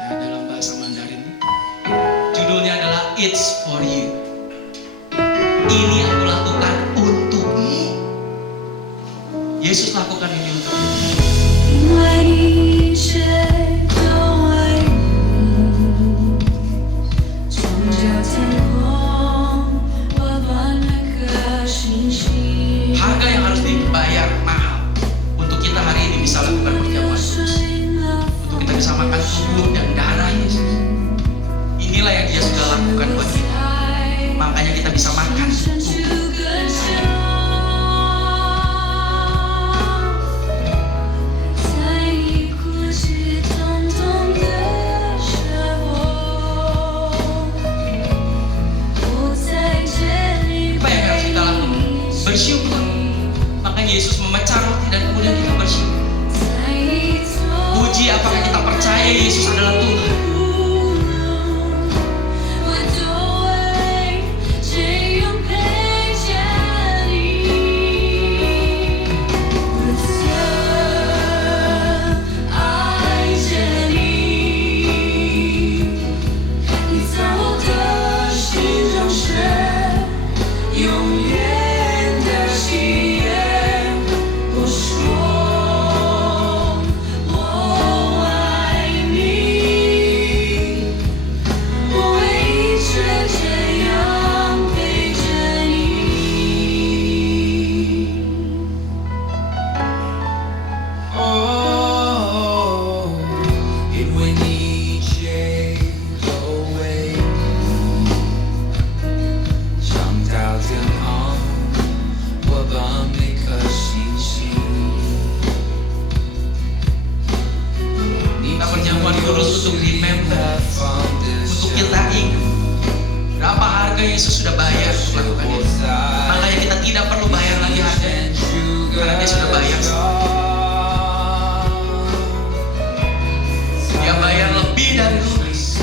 Ya, dalam bahasa Mandarin, judulnya adalah it's for you. Ini aku lakukan untukmu. Yesus lakukan ini untukmu. 因为你一切都为你，创造天空，我把那颗星星。 Harga yang harus dibayar mahal untuk kita hari ini bisa lakukan perjamuan kudus, untuk kita bisa makan tubuh dan darah Yesus. Inilah yang Dia sudah lakukan buat kita. Makanya kita bisa makan tubuh. 在你哭泣疼痛的时候，我在这里 Apa yang harus kita lakukan? Bersyukur. Makanya Yesus memecah roti dan kemudian kita bersyukur. 在你左 Puji, apakah kita percaya Yesus adalah Tuhan? 我都为这样陪着你，我曾爱着你，你在我的心中是永远的喜悦。我说我爱你。 我会一直这样陪着你。哦，因为你一切都为上到天堂，我把每颗星星。 Kita perjamuan kudus untuk remember, untuk kita ingat berapa harga Yesus sudah bayar untuk melakukan itu. Makanya kita tidak perlu bayar lagi harganya, karena Dia sudah bayar. Dia bayar lebih dari lunas.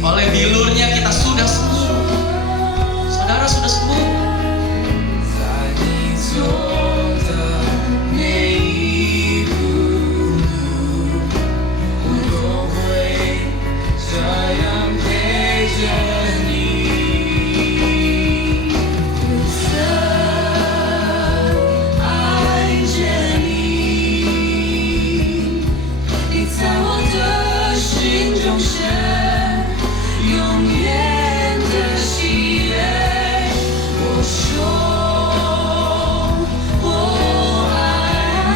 Oleh bilurnya kita sudah sembuh. Saudara sudah sembuh. 在你走的每一步，我都会这样陪着你。我曾爱着你，你在我的心中是永远的喜悦。我说我爱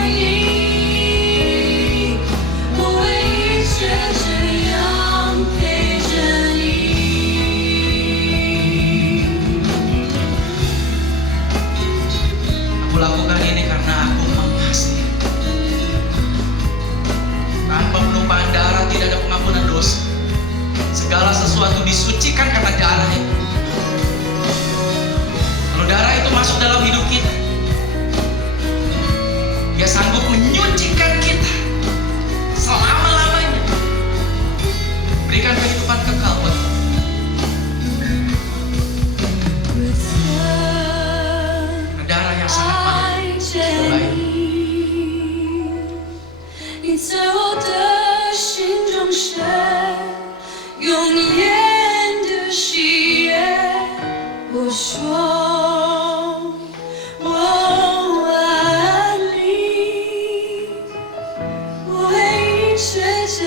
你，我会一直这样陪着你。 Aku lakukan ini karena aku mengasihi. Tanpa penumpahan darah tidak ada pengampunan dosa. Segala sesuatu disucikan karena darah itu. Kalau darah itu masuk dalam hidup kita, Dia sanggup menyucikan kita selama-lamanya. Berikan kehidupan kekal buat kita. 我曾 Darah yang sangat mahal. 爱着你，你在我的心中是永远的喜悦。我说我爱你，我会一直这